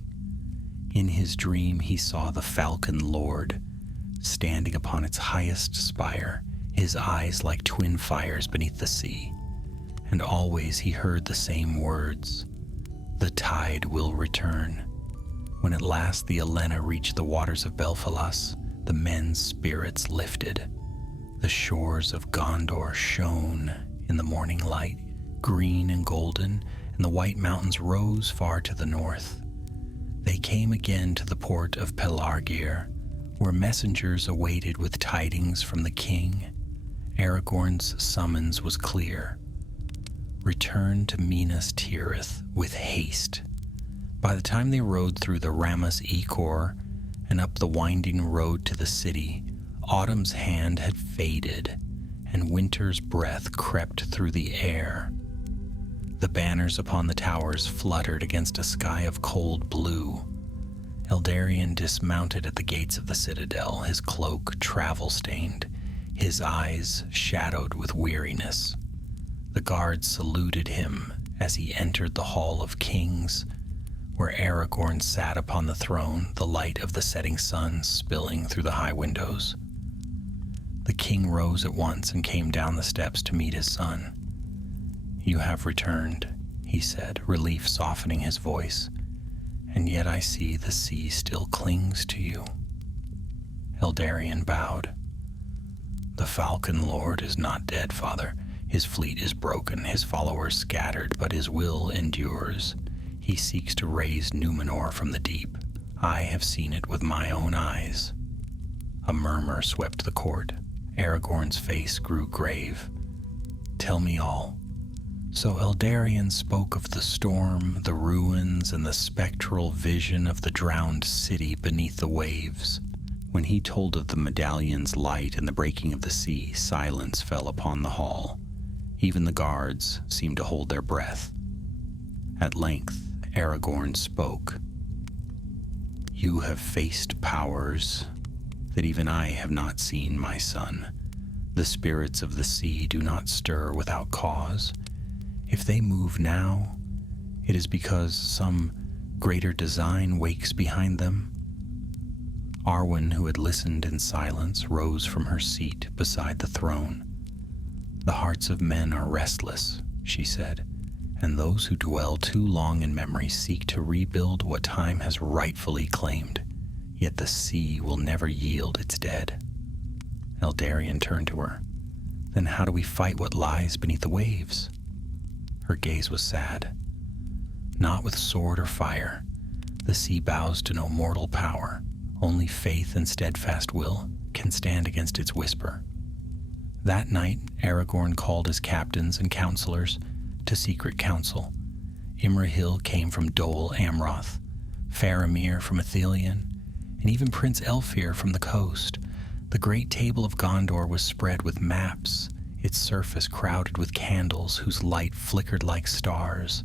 In his dream he saw the Falcon Lord, standing upon its highest spire, his eyes like twin fires beneath the sea. And always he heard the same words: "The tide will return." When at last the Elena reached the waters of Belfalas, the men's spirits lifted. The shores of Gondor shone in the morning light, green and golden, and the white mountains rose far to the north. They came again to the port of Pelargir, where messengers awaited with tidings from the king. Aragorn's summons was clear: "Return to Minas Tirith with haste." By the time they rode through the Ramas Ecor and up the winding road to the city, autumn's hand had faded, and winter's breath crept through the air. The banners upon the towers fluttered against a sky of cold blue. Eldarion dismounted at the gates of the citadel, his cloak travel-stained, his eyes shadowed with weariness. The guards saluted him as he entered the Hall of Kings, where Aragorn sat upon the throne, the light of the setting sun spilling through the high windows. The king rose at once and came down the steps to meet his son. "You have returned," he said, relief softening his voice, "and yet I see the sea still clings to you." Eldarion bowed. "The Falcon Lord is not dead, Father. His fleet is broken, his followers scattered, but his will endures. He seeks to raise Numenor from the deep. I have seen it with my own eyes." A murmur swept the court. Aragorn's face grew grave. "Tell me all." So Eldarion spoke of the storm, the ruins, and the spectral vision of the drowned city beneath the waves. When he told of the medallion's light and the breaking of the sea, silence fell upon the hall. Even the guards seemed to hold their breath. At length, Aragorn spoke. "You have faced powers that even I have not seen, my son. The spirits of the sea do not stir without cause. If they move now, it is because some greater design wakes behind them." Arwen, who had listened in silence, rose from her seat beside the throne. "The hearts of men are restless," she said, "and those who dwell too long in memory seek to rebuild what time has rightfully claimed. Yet the sea will never yield its dead." Eldarion turned to her. "Then how do we fight what lies beneath the waves?" Her gaze was sad. "Not with sword or fire. The sea bows to no mortal power. Only faith and steadfast will can stand against its whisper." That night, Aragorn called his captains and counselors to secret council. Imrahil came from Dol Amroth, Faramir from Ithilien, and even Prince Elfir from the coast. The great table of Gondor was spread with maps, its surface crowded with candles whose light flickered like stars.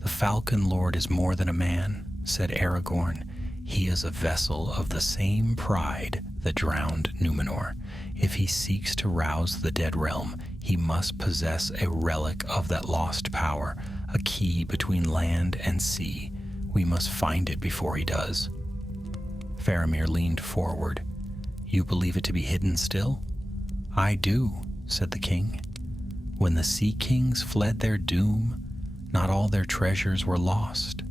"The Falcon Lord is more than a man," said Aragorn. "He is a vessel of the same pride that drowned Numenor. If he seeks to rouse the dead realm, he must possess a relic of that lost power, a key between land and sea. We must find it before he does." Faramir leaned forward. "You believe it to be hidden still?" "I do," said the king. "When the Sea Kings fled their doom, not all their treasures were lost.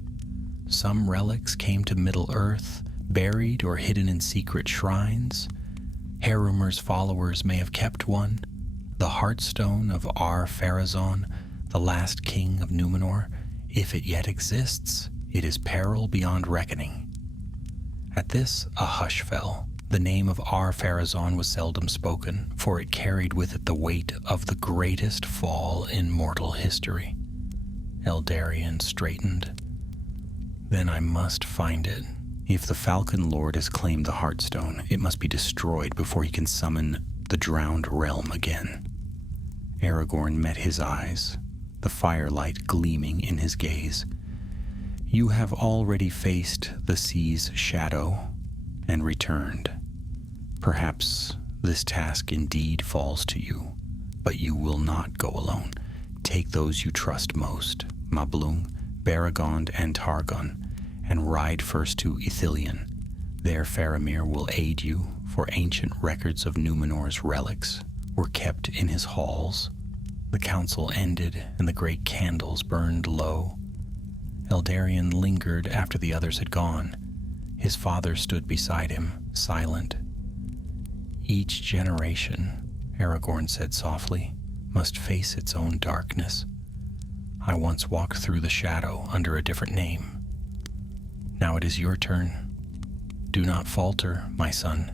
Some relics came to Middle-earth, buried or hidden in secret shrines. Harumer's followers may have kept one, the Heartstone of Ar-Pharazôn, the last king of Numenor. If it yet exists, it is peril beyond reckoning." At this, a hush fell. The name of Ar-Pharazôn was seldom spoken, for it carried with it the weight of the greatest fall in mortal history. Eldarion straightened. "Then I must find it. If the Falcon Lord has claimed the Heartstone, it must be destroyed before he can summon the drowned realm again." Aragorn met his eyes, the firelight gleaming in his gaze. "You have already faced the sea's shadow and returned. Perhaps this task indeed falls to you, but you will not go alone. Take those you trust most, Mablung, Baragond, and Targon, and ride first to Ithilien. There Faramir will aid you, for ancient records of Numenor's relics were kept in his halls." The council ended, and the great candles burned low. Eldarion lingered after the others had gone. His father stood beside him, silent. "Each generation," Aragorn said softly, "must face its own darkness. I once walked through the shadow under a different name. Now it is your turn. Do not falter, my son."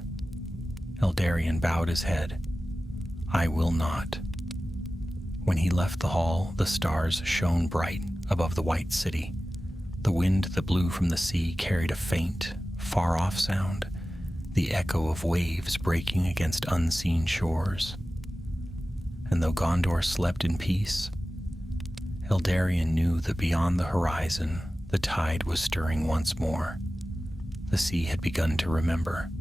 Eldarion bowed his head. "I will not." When he left the hall, the stars shone bright above the white city. The wind that blew from the sea carried a faint, far-off sound, the echo of waves breaking against unseen shores. And though Gondor slept in peace, Eldarion knew that beyond the horizon, the tide was stirring once more. The sea had begun to remember.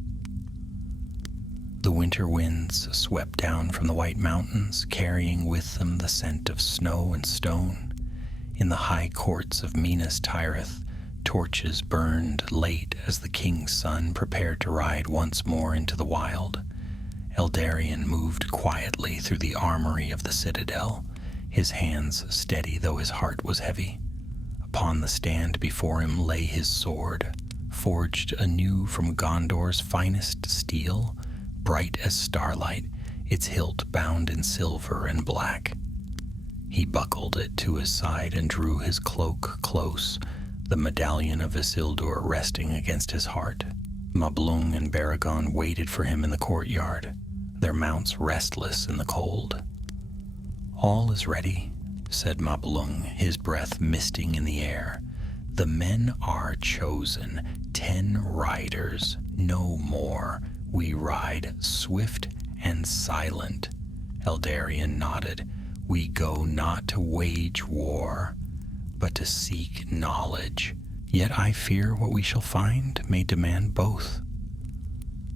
The winter winds swept down from the White Mountains, carrying with them the scent of snow and stone. In the high courts of Minas Tirith, torches burned late as the king's son prepared to ride once more into the wild. Eldarion moved quietly through the armory of the citadel, his hands steady though his heart was heavy. Upon the stand before him lay his sword, forged anew from Gondor's finest steel, bright as starlight, its hilt bound in silver and black. He buckled it to his side and drew his cloak close, the medallion of Isildur resting against his heart. Mablung and Baragon waited for him in the courtyard, their mounts restless in the cold. "All is ready," said Mablung, his breath misting in the air. "The men are chosen, 10 riders, no more. We ride swift and silent." Eldarion nodded. "We go not to wage war, but to seek knowledge. Yet I fear what we shall find may demand both."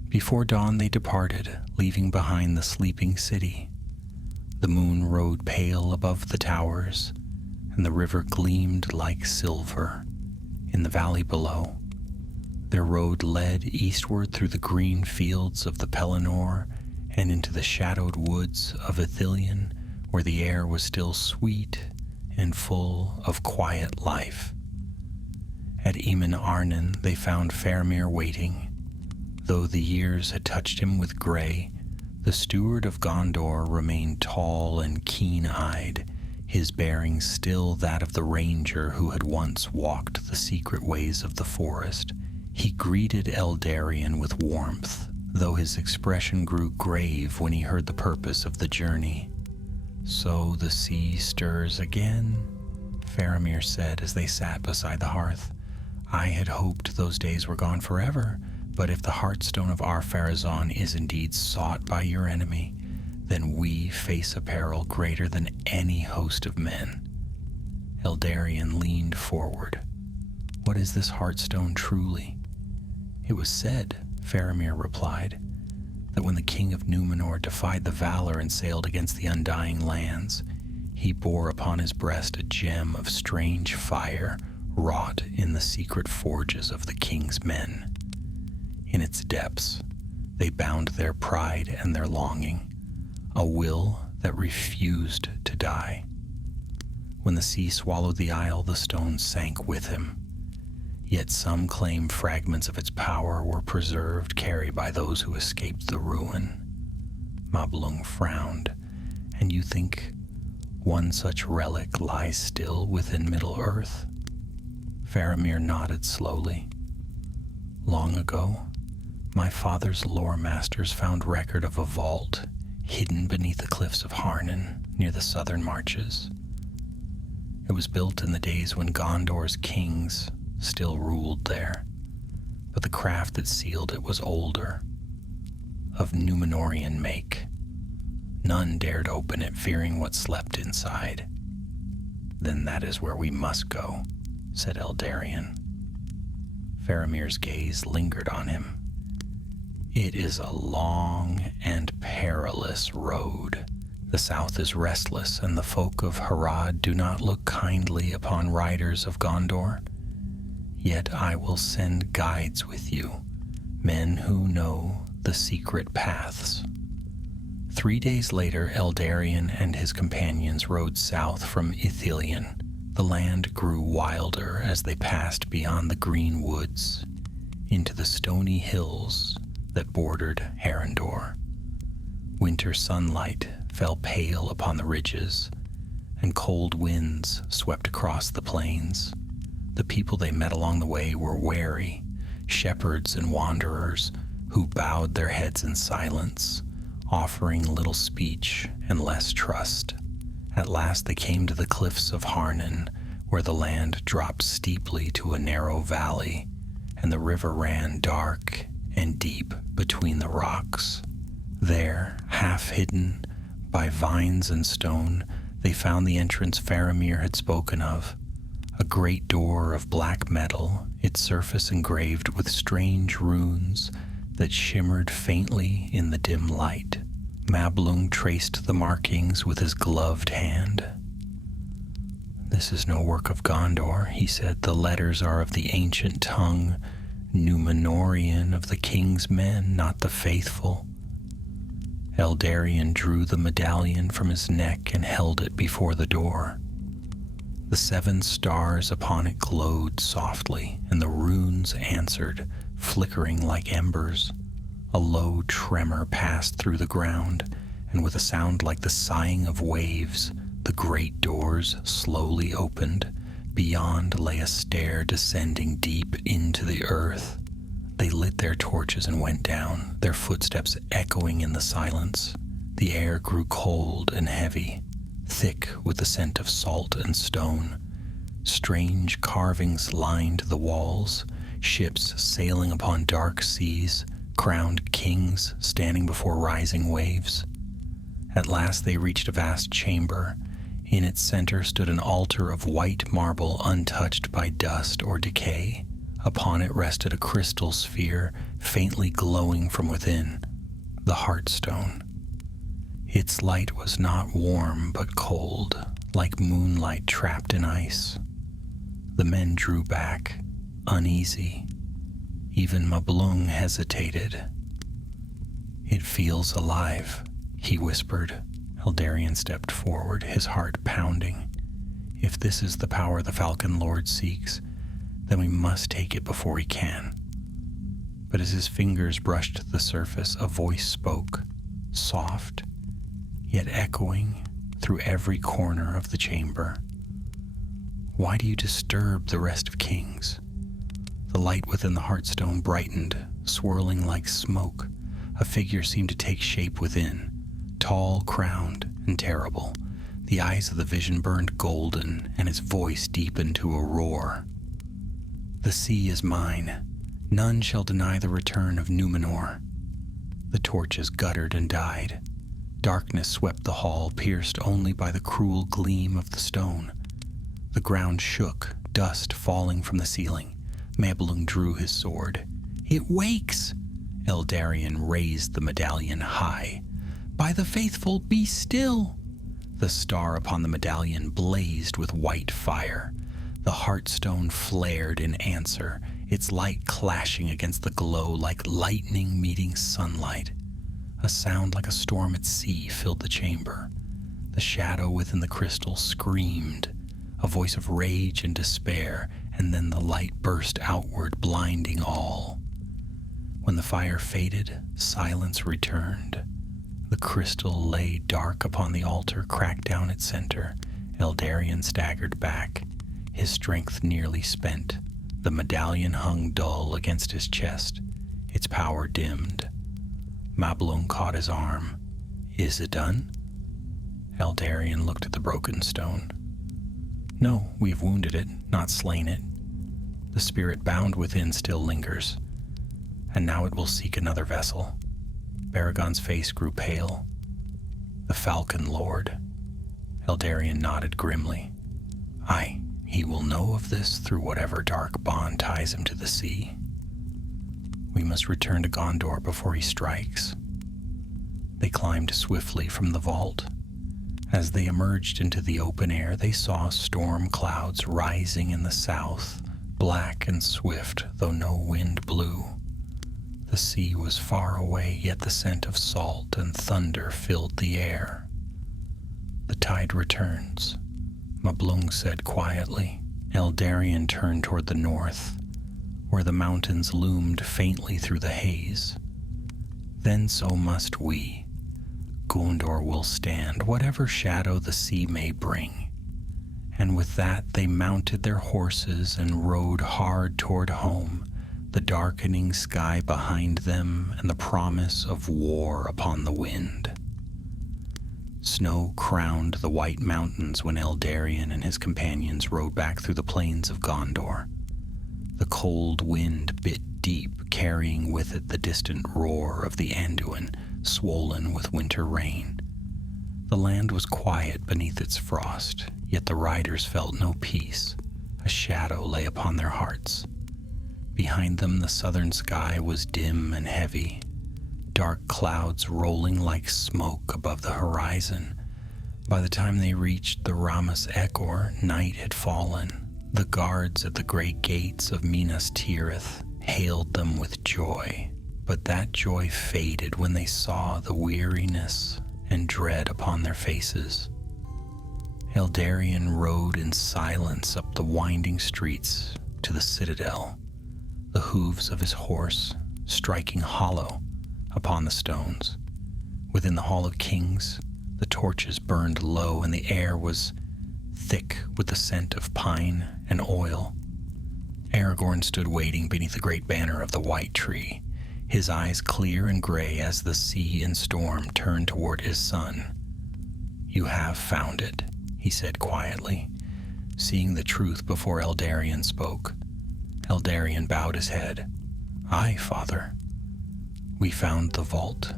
Before dawn they departed, leaving behind the sleeping city. The moon rode pale above the towers, and the river gleamed like silver in the valley below. Their road led eastward through the green fields of the Pelennor and into the shadowed woods of Ithilien, where the air was still sweet and full of quiet life. At Eamon Arnon they found Faramir waiting. Though the years had touched him with gray, the steward of Gondor remained tall and keen-eyed, his bearing still that of the ranger who had once walked the secret ways of the forest. He greeted Eldarion with warmth, though his expression grew grave when he heard the purpose of the journey. "So the sea stirs again," Faramir said as they sat beside the hearth. "I had hoped those days were gone forever, but if the Heartstone of Ar-Pharazôn is indeed sought by your enemy, then we face a peril greater than any host of men." Eldarion leaned forward. "What is this Heartstone truly?" "It was said," Faramir replied, "that when the king of Númenor defied the valor and sailed against the Undying Lands, he bore upon his breast a gem of strange fire wrought in the secret forges of the king's men. In its depths, they bound their pride and their longing, a will that refused to die. When the sea swallowed the isle, the stone sank with him. Yet some claim fragments of its power were preserved, carried by those who escaped the ruin." Mablung frowned. "And you think one such relic lies still within Middle-earth?" Faramir nodded slowly. "Long ago, my father's lore masters found record of a vault hidden beneath the cliffs of Harnan near the southern marches. It was built in the days when Gondor's kings still ruled there, but the craft that sealed it was older, of Númenorian make. None dared open it, fearing what slept inside." "Then that is where we must go," said Eldarion. Faramir's gaze lingered on him. "It is a long and perilous road. The south is restless, and the folk of Harad do not look kindly upon riders of Gondor. Yet I will send guides with you, men who know the secret paths." 3 days later, Eldarion and his companions rode south from Ithilien. The land grew wilder as they passed beyond the green woods into the stony hills that bordered Harandor. Winter sunlight fell pale upon the ridges, and cold winds swept across the plains. The people they met along the way were wary, shepherds and wanderers who bowed their heads in silence, offering little speech and less trust. At last they came to the cliffs of Harnan, where the land dropped steeply to a narrow valley, and the river ran dark and deep between the rocks. There, half hidden by vines and stone, they found the entrance Faramir had spoken of, a great door of black metal, its surface engraved with strange runes that shimmered faintly in the dim light. Mablung traced the markings with his gloved hand. "This is no work of Gondor," he said. "The letters are of the ancient tongue, Númenórean, of the king's men, not the faithful." Eldarion drew the medallion from his neck and held it before the door. The 7 stars upon it glowed softly, and the runes answered, flickering like embers. A low tremor passed through the ground, and with a sound like the sighing of waves, the great doors slowly opened. Beyond lay a stair descending deep into the earth. They lit their torches and went down, their footsteps echoing in the silence. The air grew cold and heavy, thick with the scent of salt and stone. Strange carvings lined the walls, ships sailing upon dark seas, crowned kings standing before rising waves. At last they reached a vast chamber. In its center stood an altar of white marble untouched by dust or decay. Upon it rested a crystal sphere, faintly glowing from within, the Heartstone. Its light was not warm but cold, like moonlight trapped in ice. The men drew back, uneasy. Even Mablung hesitated. "It feels alive," he whispered. Eldarion stepped forward, his heart pounding. "If this is the power the Falcon Lord seeks, then we must take it before he can." But as his fingers brushed the surface, a voice spoke, soft, yet echoing through every corner of the chamber. "Why do you disturb the rest of kings?" The light within the Heartstone brightened, swirling like smoke. A figure seemed to take shape within, tall, crowned, and terrible. The eyes of the vision burned golden, and its voice deepened to a roar. "The sea is mine. None shall deny the return of Númenor." The torches guttered and died. Darkness swept the hall, pierced only by the cruel gleam of the stone. The ground shook, dust falling from the ceiling. Mablung drew his sword. "It wakes!" Eldarion raised the medallion high. "By the faithful, be still!" The star upon the medallion blazed with white fire. The Heartstone flared in answer, its light clashing against the glow like lightning meeting sunlight. A sound like a storm at sea filled the chamber. The shadow within the crystal screamed, a voice of rage and despair, and then the light burst outward, blinding all. When the fire faded, silence returned. The crystal lay dark upon the altar, cracked down its center. Eldarion staggered back, his strength nearly spent. The medallion hung dull against his chest, its power dimmed. Mablung caught his arm. "Is it done?" Eldarion looked at the broken stone. "No, we have wounded it, not slain it. The spirit bound within still lingers, and now it will seek another vessel." Baragon's face grew pale. "The Falcon Lord." Eldarion nodded grimly. "Aye, he will know of this through whatever dark bond ties him to the sea. We must return to Gondor before he strikes." They climbed swiftly from the vault. As they emerged into the open air, they saw storm clouds rising in the south, black and swift, though no wind blew. The sea was far away, yet the scent of salt and thunder filled the air. "The tide returns," Mablung said quietly. Eldarion turned toward the north, where the mountains loomed faintly through the haze. "Then so must we. Gondor will stand, whatever shadow the sea may bring." And with that they mounted their horses and rode hard toward home, the darkening sky behind them and the promise of war upon the wind. Snow crowned the white mountains when Eldarion and his companions rode back through the plains of Gondor. The cold wind bit deep, carrying with it the distant roar of the Anduin, swollen with winter rain. The land was quiet beneath its frost, yet the riders felt no peace. A shadow lay upon their hearts. Behind them, the southern sky was dim and heavy, dark clouds rolling like smoke above the horizon. By the time they reached the Ramas Ekor, night had fallen. The guards at the great gates of Minas Tirith hailed them with joy, but that joy faded when they saw the weariness and dread upon their faces. Eldarion rode in silence up the winding streets to the citadel, the hooves of his horse striking hollow upon the stones. Within the Hall of Kings, the torches burned low and the air was thick with the scent of pine and oil. Aragorn stood waiting beneath the great banner of the White Tree, his eyes clear and gray as the sea in storm turned toward his son. "You have found it," he said quietly, seeing the truth before Eldarion spoke. Eldarion bowed his head. "Aye, father. We found the vault.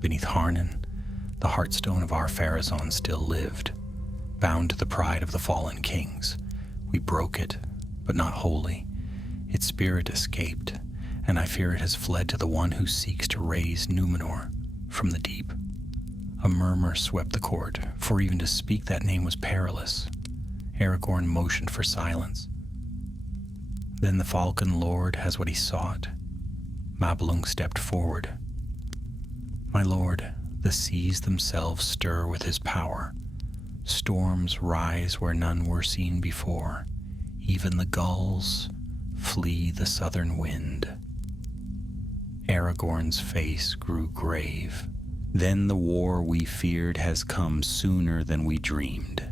Beneath Harnan, the heartstone of Ar-Pharazôn still lived, bound to the pride of the fallen kings. We broke it, but not wholly. Its spirit escaped, and I fear it has fled to the one who seeks to raise Númenor from the deep." A murmur swept the court, for even to speak that name was perilous. Aragorn motioned for silence. "Then the Falcon Lord has what he sought." Mablung stepped forward. "My lord, the seas themselves stir with his power. Storms rise where none were seen before. Even the gulls flee the southern wind." Aragorn's face grew grave. "Then the war we feared has come sooner than we dreamed."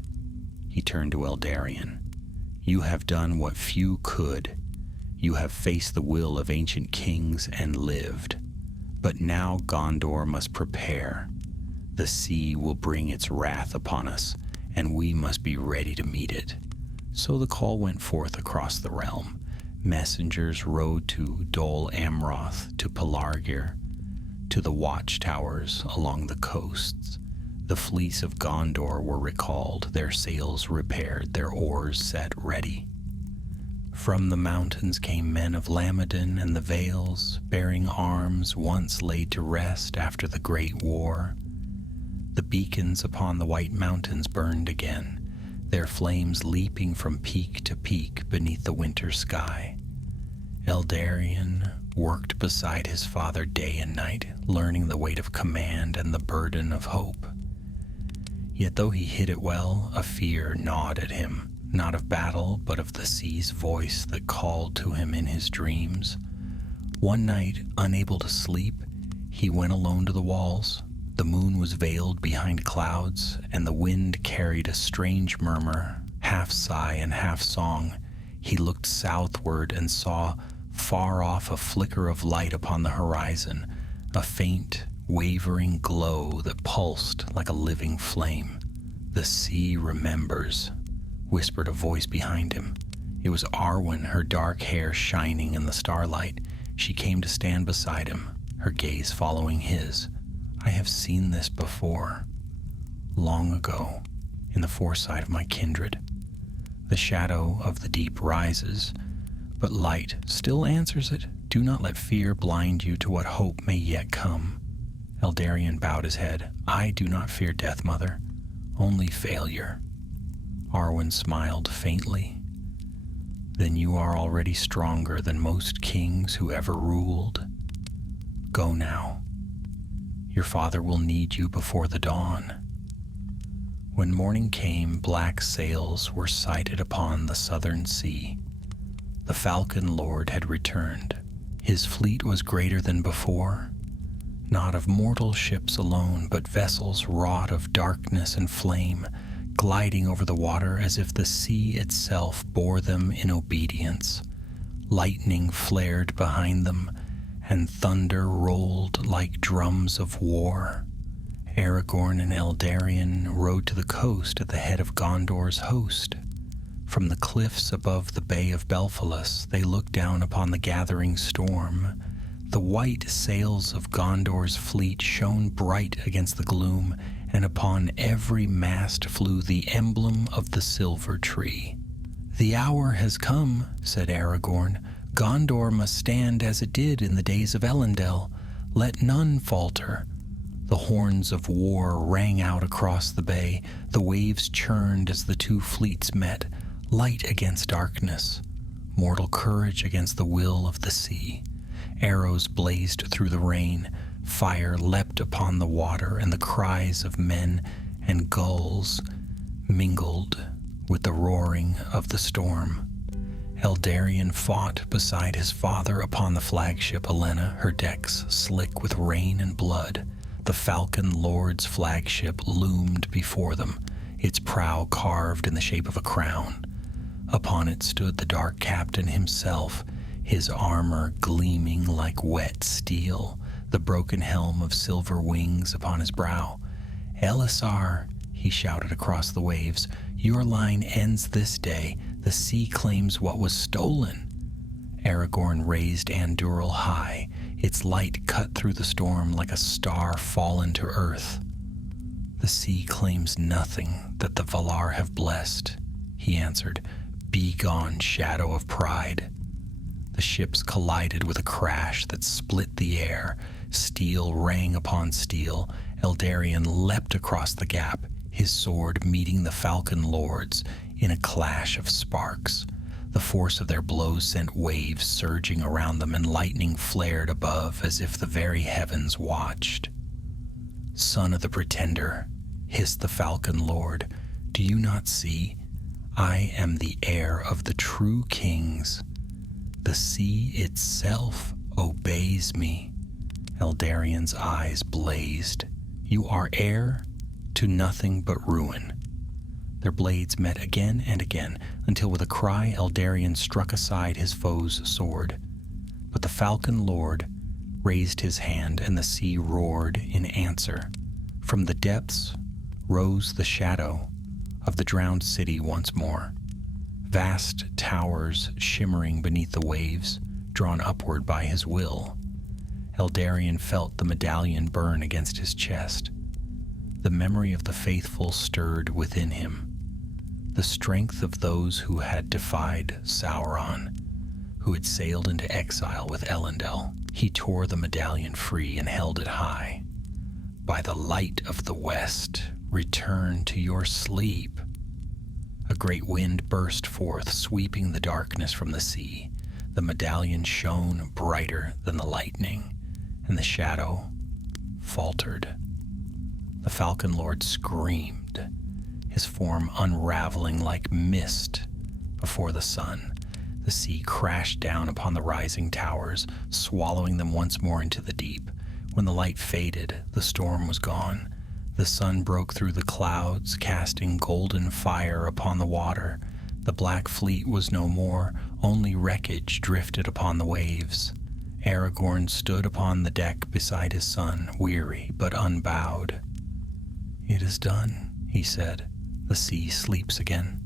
He turned to Eldarion. "You have done what few could. You have faced the will of ancient kings and lived. But now Gondor must prepare. The sea will bring its wrath upon us, and we must be ready to meet it." So the call went forth across the realm. Messengers rode to Dol Amroth, to Pelargir, to the watchtowers along the coasts. The fleets of Gondor were recalled, their sails repaired, their oars set ready. From the mountains came men of Lamadin and the Vales, bearing arms once laid to rest after the Great War. The beacons upon the white mountains burned again, their flames leaping from peak to peak beneath the winter sky. Eldarion worked beside his father day and night, learning the weight of command and the burden of hope. Yet though he hid it well, a fear gnawed at him, not of battle, but of the sea's voice that called to him in his dreams. One night, unable to sleep, he went alone to the walls. The moon was veiled behind clouds, and the wind carried a strange murmur, half sigh and half song. He looked southward and saw far off a flicker of light upon the horizon, a faint, wavering glow that pulsed like a living flame. "The sea remembers," whispered a voice behind him. It was Arwen, her dark hair shining in the starlight. She came to stand beside him, her gaze following his. "I have seen this before, long ago, in the foresight of my kindred. The shadow of the deep rises, but light still answers it. Do not let fear blind you to what hope may yet come." Eldarion bowed his head. "I do not fear death, mother, only failure." Arwen smiled faintly. "Then you are already stronger than most kings who ever ruled. Go now. Your father will need you before the dawn." When morning came, black sails were sighted upon the southern sea. The Falcon Lord had returned. His fleet was greater than before, not of mortal ships alone, but vessels wrought of darkness and flame, gliding over the water as if the sea itself bore them in obedience. Lightning flared behind them, and thunder rolled like drums of war. Aragorn and Eldarion rode to the coast at the head of Gondor's host. From the cliffs above the Bay of Belfalas, they looked down upon the gathering storm. The white sails of Gondor's fleet shone bright against the gloom, and upon every mast flew the emblem of the silver tree. "The hour has come," said Aragorn. "Gondor must stand as it did in the days of Elendil. Let none falter." The horns of war rang out across the bay. The waves churned as the two fleets met, light against darkness, mortal courage against the will of the sea. Arrows blazed through the rain, fire leapt upon the water, and the cries of men and gulls mingled with the roaring of the storm. Eldarion fought beside his father upon the flagship Elena, her decks slick with rain and blood. The Falcon Lord's flagship loomed before them, its prow carved in the shape of a crown. Upon it stood the Dark Captain himself, his armor gleaming like wet steel, the broken helm of silver wings upon his brow. "Elisar," he shouted across the waves, "your line ends this day. The sea claims what was stolen." Aragorn raised Andúril high. Its light cut through the storm like a star fallen to earth. "The sea claims nothing that the Valar have blessed," he answered. "Be gone, shadow of pride." The ships collided with a crash that split the air. Steel rang upon steel. Eldarion leapt across the gap, his sword meeting the Falcon Lord's in a clash of sparks. The force of their blows sent waves surging around them, and lightning flared above as if the very heavens watched. "Son of the Pretender," hissed the Falcon Lord, "do you not see? I am the heir of the true kings. The sea itself obeys me." Eldarion's eyes blazed. "You are heir to nothing but ruin." Their blades met again and again, until with a cry Eldarion struck aside his foe's sword. But the Falcon Lord raised his hand, and the sea roared in answer. From the depths rose the shadow of the drowned city once more. Vast towers shimmering beneath the waves, drawn upward by his will. Eldarion felt the medallion burn against his chest. The memory of the faithful stirred within him. The strength of those who had defied Sauron, who had sailed into exile with Elendil. He tore the medallion free and held it high. "By the light of the west, return to your sleep." A great wind burst forth, sweeping the darkness from the sea. The medallion shone brighter than the lightning, and the shadow faltered. The Falcon Lord screamed, his form unraveling like mist before the sun. The sea crashed down upon the rising towers, swallowing them once more into the deep. When the light faded, the storm was gone. The sun broke through the clouds, casting golden fire upon the water. The black fleet was no more, only wreckage drifted upon the waves. Aragorn stood upon the deck beside his son, weary but unbowed. "It is done," he said. "The sea sleeps again."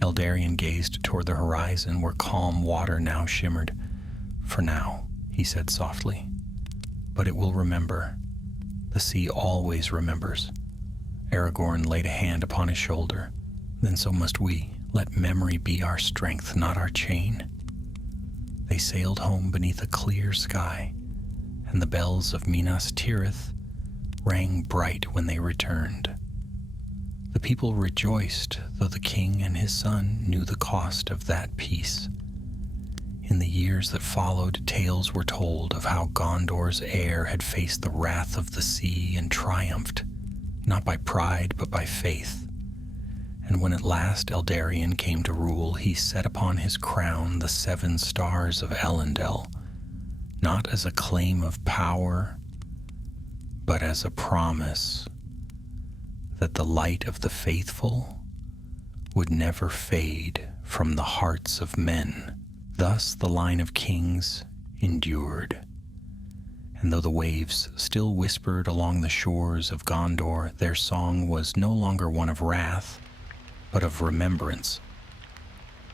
Eldarion gazed toward the horizon, where calm water now shimmered. "For now," he said softly. "But it will remember. The sea always remembers." Aragorn laid a hand upon his shoulder. "Then so must we. Let memory be our strength, not our chain." They sailed home beneath a clear sky, and the bells of Minas Tirith rang bright when they returned. The people rejoiced, though the king and his son knew the cost of that peace. In the years that followed, tales were told of how Gondor's heir had faced the wrath of the sea and triumphed, not by pride but by faith. And when at last Eldarion came to rule, he set upon his crown the 7 stars of Elendil, not as a claim of power, but as a promise that the light of the faithful would never fade from the hearts of men. Thus the line of kings endured, And though the waves still whispered along the shores of Gondor, their song was no longer one of wrath, but of remembrance.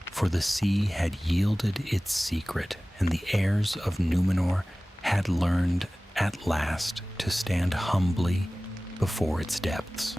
For the sea had yielded its secret, and the heirs of Numenor had learned at last to stand humbly before its depths.